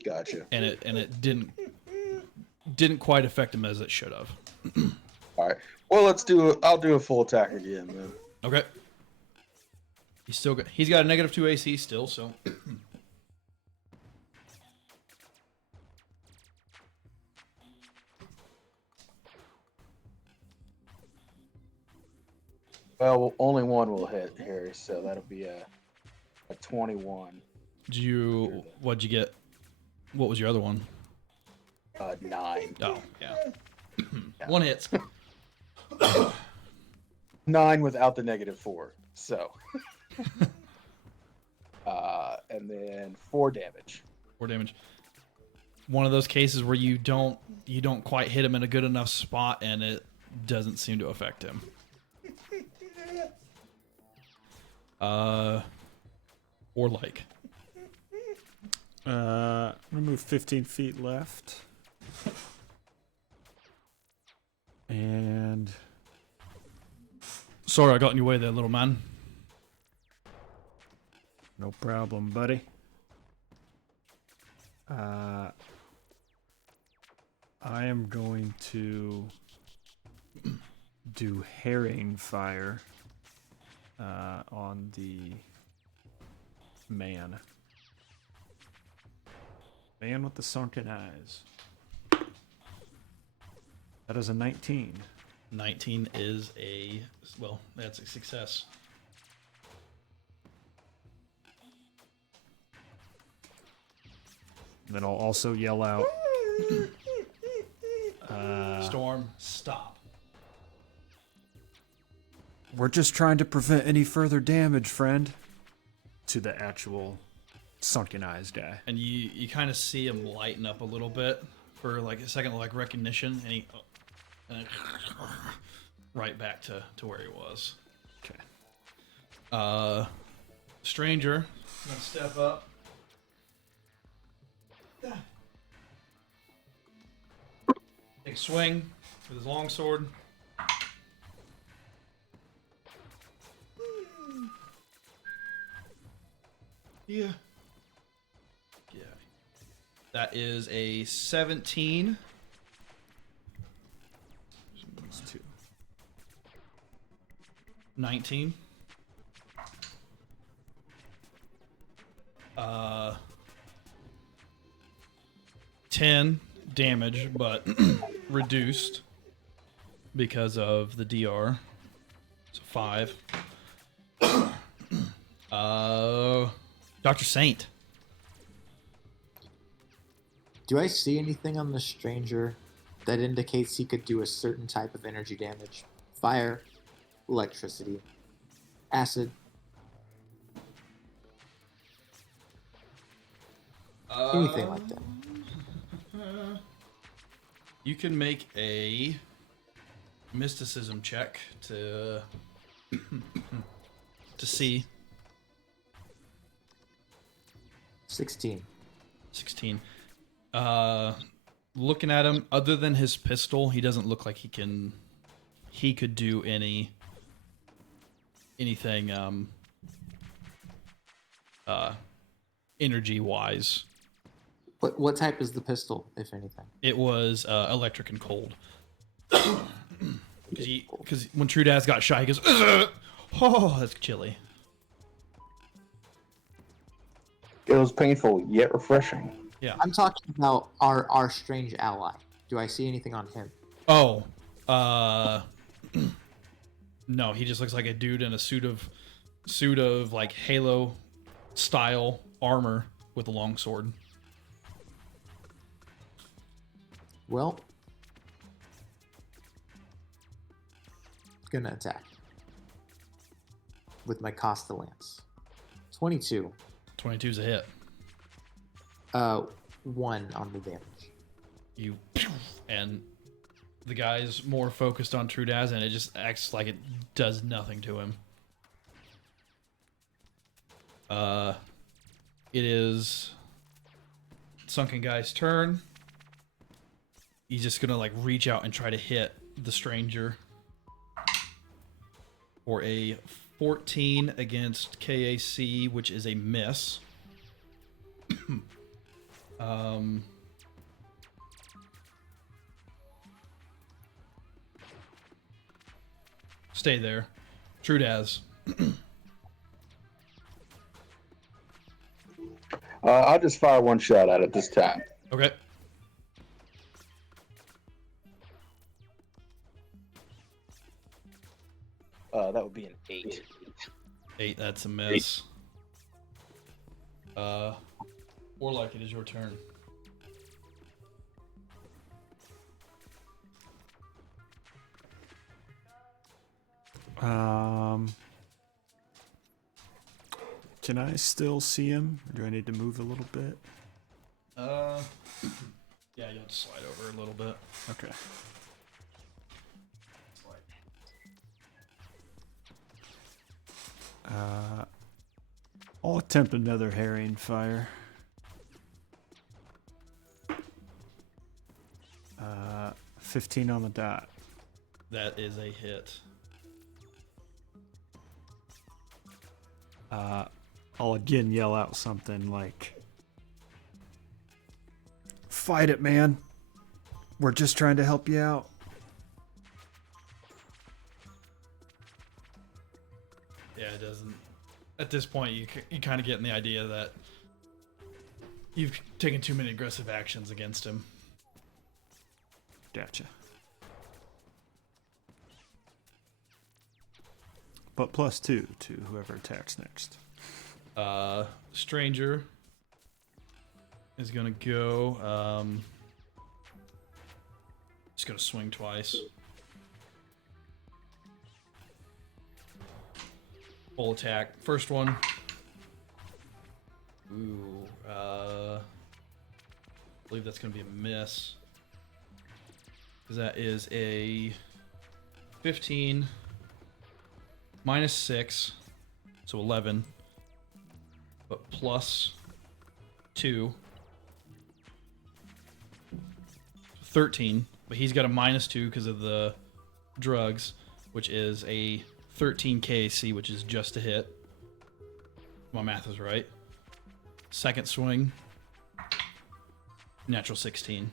Gotcha. and it didn't quite affect him as it should have. All right. Well, I'll do a full attack again then. Okay. He's got a -2 AC still, so Well, only one will hit here, so that'll be a 21. what'd you get? What was your other one? 9. Oh, yeah. One hits. 9 without the -4. So, and then 4 damage. 4 damage. One of those cases where you don't quite hit him in a good enough spot, and it doesn't seem to affect him. Or like. I'm gonna move 15 feet left. And Sorry, I got in your way there, little man. no problem, buddy. I am going to do herring fire on the man. Man with the sunken eyes. That is a 19. 19 is that's a success. Then I'll also yell out. Storm, stop. We're just trying to prevent any further damage, friend. To the actual sunken eyes guy. And you kind of see him lighten up a little bit for like a second, like recognition, and right back to where he was. Okay. Stranger, gonna step up. Take a swing with his longsword. Yeah. That is a 17. Those two. 19. 10 damage, but reduced because of the DR. So 5. Dr. Saint. Do I see anything on the stranger that indicates he could do a certain type of energy damage? Fire, electricity, acid. Anything like that. You can make a mysticism check to see. 16. 16. Looking at him, other than his pistol, he doesn't look like he could do anything energy wise What type is the pistol, if anything? It was electric and cold. Because when True Daz got shot, he goes, "Ugh!" Oh, that's chilly. It was painful yet refreshing. Yeah. I'm talking about our strange ally. Do I see anything on him? Oh, no, he just looks like a dude in a suit of like Halo style armor with a long sword. Well, gonna attack with my Costa Lance. 22. 22's a hit. 1 on the damage. You and the guy's more focused on True Daz, and it just acts like it does nothing to him. It is Sunken Guy's turn. He's just gonna like reach out and try to hit the stranger for a 14 against KAC, which is a miss. Stay there. True Daz. I'll just fire one shot at it this time. Okay. That would be an 8. 8, that's a miss. Warlock, it is your turn. Can I still see him? Or do I need to move a little bit? Yeah, you'll have to slide over a little bit. Okay. I'll attempt another herring fire. 15 on the dot. That is a hit. I'll again yell out something like, "Fight it, man. We're just trying to help you out." Yeah, it doesn't. At this point, you kind of getting the idea that you've taken too many aggressive actions against him. Gotcha. But +2 to whoever attacks next. Stranger is gonna go. Just gonna swing twice. Full attack. First one. Ooh. I believe that's gonna be a miss. Because that is a 15 minus 6, so 11, but plus 2, 13. But he's got a -2 because of the drugs, which is a 13 KAC, which is just a hit. My math is right. Second swing, natural 16.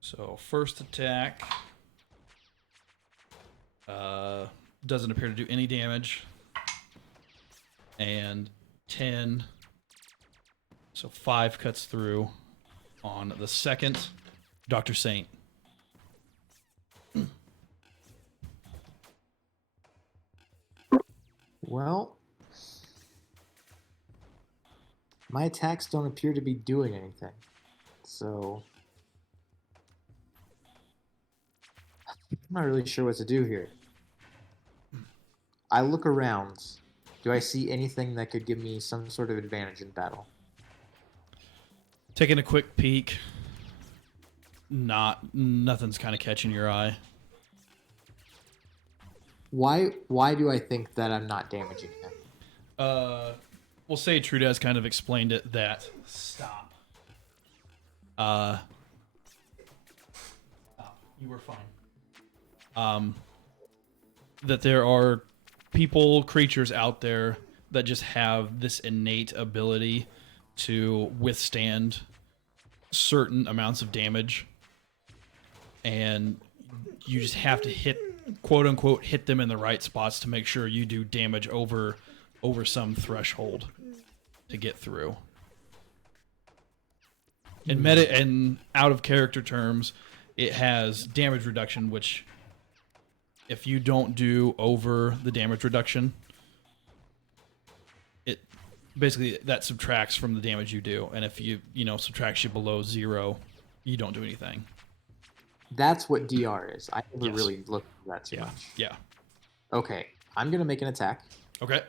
So first attack doesn't appear to do any damage, and 10, so 5 cuts through on the second. Dr. Saint. Well, my attacks don't appear to be doing anything. So I'm not really sure what to do here. I look around. Do I see anything that could give me some sort of advantage in battle? Taking a quick peek. Nothing's kind of catching your eye. Why do I think that I'm not damaging him? We'll say Trudez kind of explained it that stop. You were fine. That there are people, creatures out there that just have this innate ability to withstand certain amounts of damage, and you just have to hit, quote unquote, hit them in the right spots to make sure you do damage over some threshold to get through. And out of character terms, it has damage reduction, which if you don't do over the damage reduction, it basically that subtracts from the damage you do, and if you subtracts you below 0, you don't do anything. That's what DR is. I never Yes. really looked at that too much. Yeah. Okay, I'm gonna make an attack. Okay.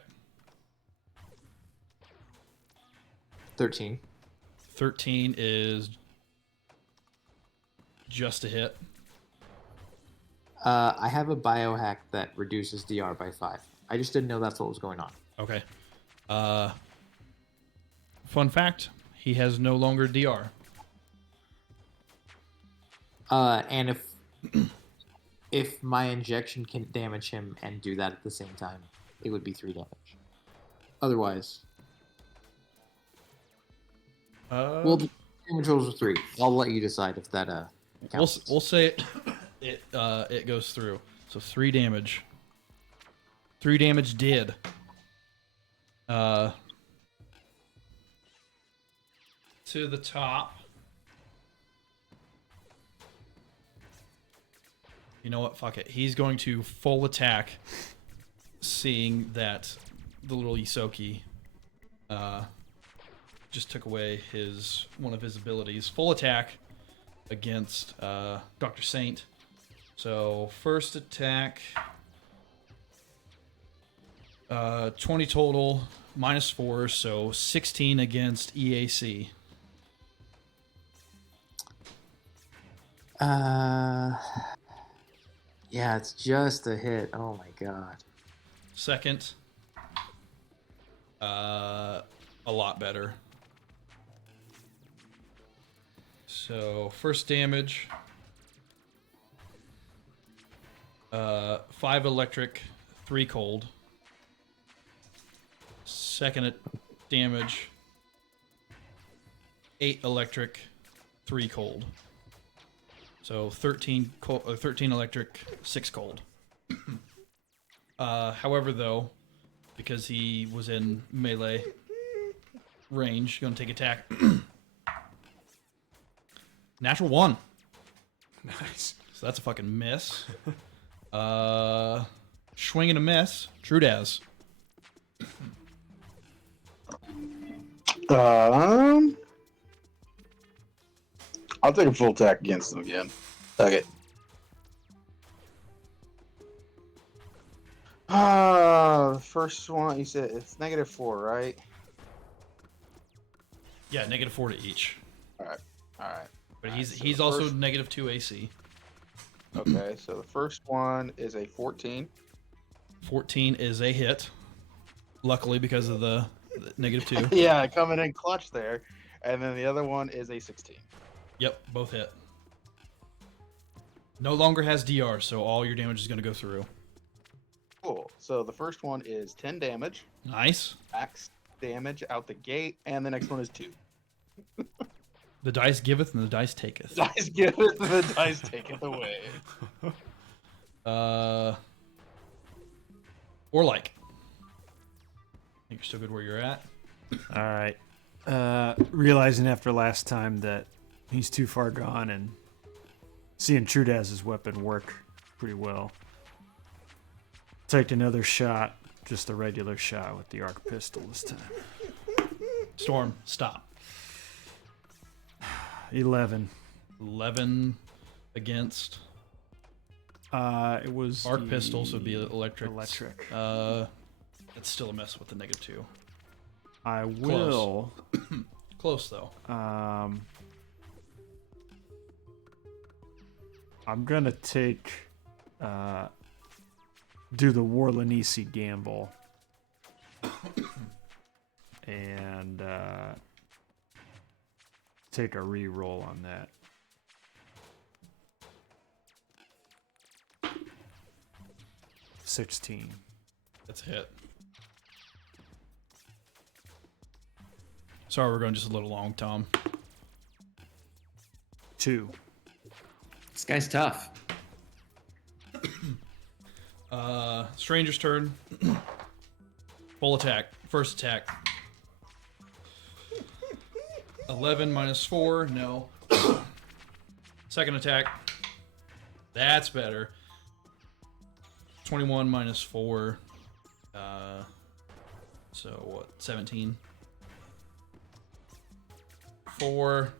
13. 13 is just a hit. I have a biohack that reduces DR by 5. I just didn't know that's what was going on. Okay. Fun fact: he has no longer DR. And if my injection can damage him and do that at the same time, it would be 3 damage. Otherwise, well, the damage rolls are 3. I'll let you decide if that counts. we'll say it goes through. So 3 damage. 3 damage did. To the top. You know what? Fuck it. He's going to full attack, seeing that the little Isoki just took away one of his abilities. Full attack against Dr. Saint. So first attack, 20 total, -4, so 16 against EAC. Yeah, it's just a hit. Oh my god. Second, a lot better. So first damage, 5 electric, 3 cold. Second damage, 8 electric, 3 cold. So 13 electric, 6 cold. However, though, because he was in melee range, going to take attack. Natural 1. Nice. So that's a fucking miss. Swing and a miss. Trudaz. I'll take a full attack against them again. Okay. The first one, you said it's -4, right? Yeah, -4 to each. Alright. But Alright, so he's the also first- -2 AC. Okay, so the first one is a 14. 14 is a hit. Luckily, because of the -2. Yeah, coming in clutch there. And then the other one is a 16. Yep, both hit. No longer has DR, so all your damage is going to go through. Cool. So the first one is 10 damage. Nice. Max damage out the gate. And the next one is 2. The dice giveth and the dice taketh. Dice giveth, the dice taketh away. Or like. I think you're still good where you're at. All right. Realizing after last time that he's too far gone and seeing Trudaz's weapon work pretty well, take another shot, just a regular shot with the arc pistol this time. Storm, stop. 11. 11 against It was arc pistol, so it'd be electric. Electric. It's still a mess with the -2. I will. Close though. I'm gonna take do the Warlanisi gamble and take a re-roll on that. That's a hit. Sorry, we're going just a little long, Tom. 2. This guy's tough. Stranger's turn. Full attack. First attack. 11 minus 4. No. Second attack. That's better. 21 minus 4. So what? 17. 4.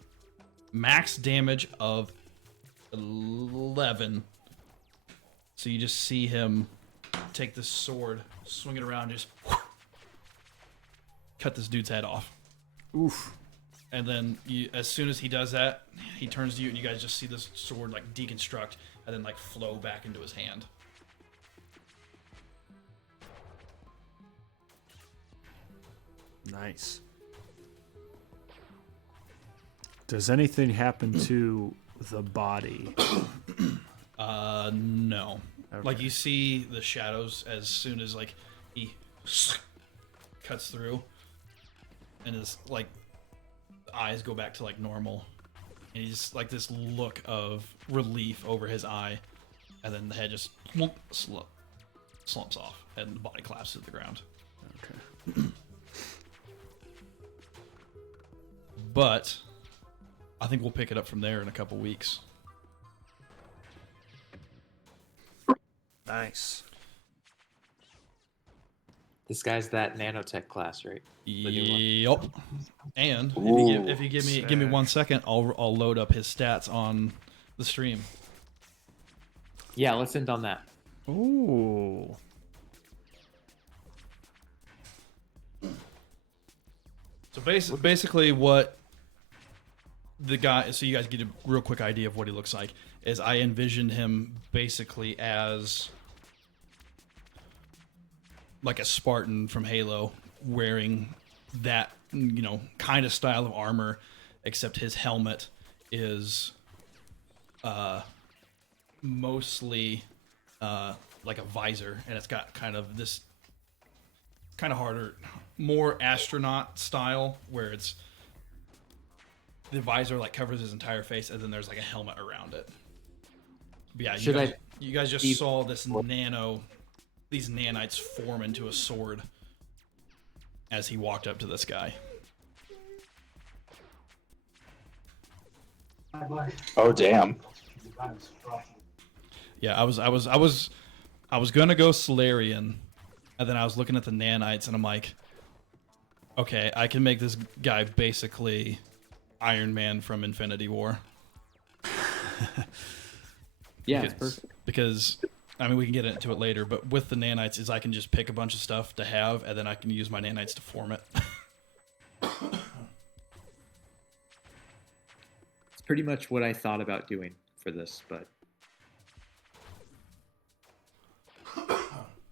Max damage of 11. So you just see him take this sword, swing it around, just cut this dude's head off. Oof. And then as soon as he does that, he turns to you and you guys just see this sword like deconstruct and then like flow back into his hand. Nice. Does anything happen to the body? No. Okay. Like you see the shadows as soon as like he cuts through, and his like eyes go back to like normal, and he's like this look of relief over his eye, and then the head just slumps off, and the body collapses to the ground. Okay. But I think we'll pick it up from there in a couple weeks. Nice. This guy's that nanotech class, right? The new one. Yep. And if you give me Sick. 1 second, I'll load up his stats on the stream. Yeah, let's end on that. Ooh. So basically what the guy, so you guys get a real quick idea of what he looks like, is I envisioned him basically as like a Spartan from Halo wearing that, kind of style of armor, except his helmet is mostly like a visor, and it's got kind of this kind of harder, more astronaut style, where it's the visor like covers his entire face, and then there's like a helmet around it. But yeah, you guys just saw these nanites form into a sword as he walked up to this guy. Oh damn! Yeah, I was gonna go Solarian, and then I was looking at the nanites, and I'm like, okay, I can make this guy basically Iron Man from Infinity War. Yeah, it's perfect. Because, I mean, we can get into it later, but with the nanites is I can just pick a bunch of stuff to have, and then I can use my nanites to form it. It's pretty much what I thought about doing for this, but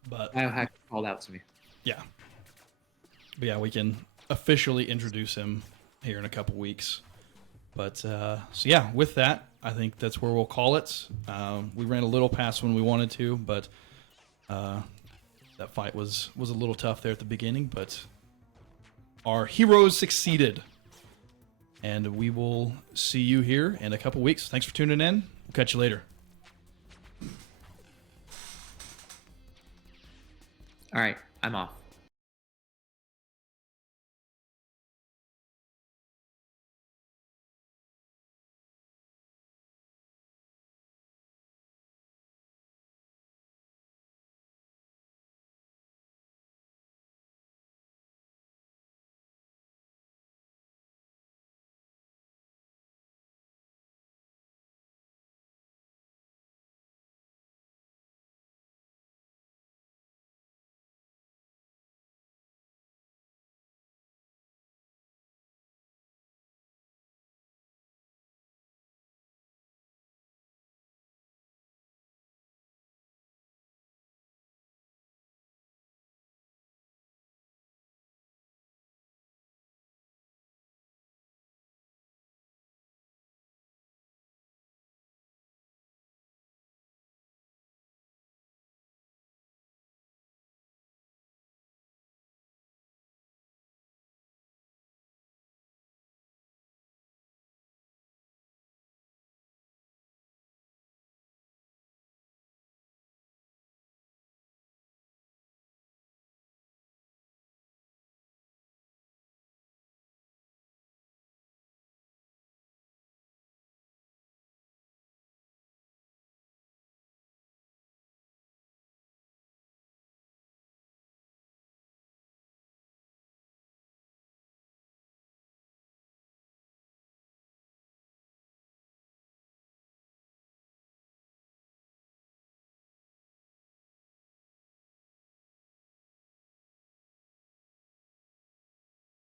But Biohack called out to me. yeah. But yeah, we can officially introduce him here in a couple weeks. But so yeah, with that, I think that's where we'll call it. We ran a little past when we wanted to, but that fight was a little tough there at the beginning. But our heroes succeeded, and we will see you here in a couple weeks. Thanks for tuning in. We'll catch you later. All right, I'm off.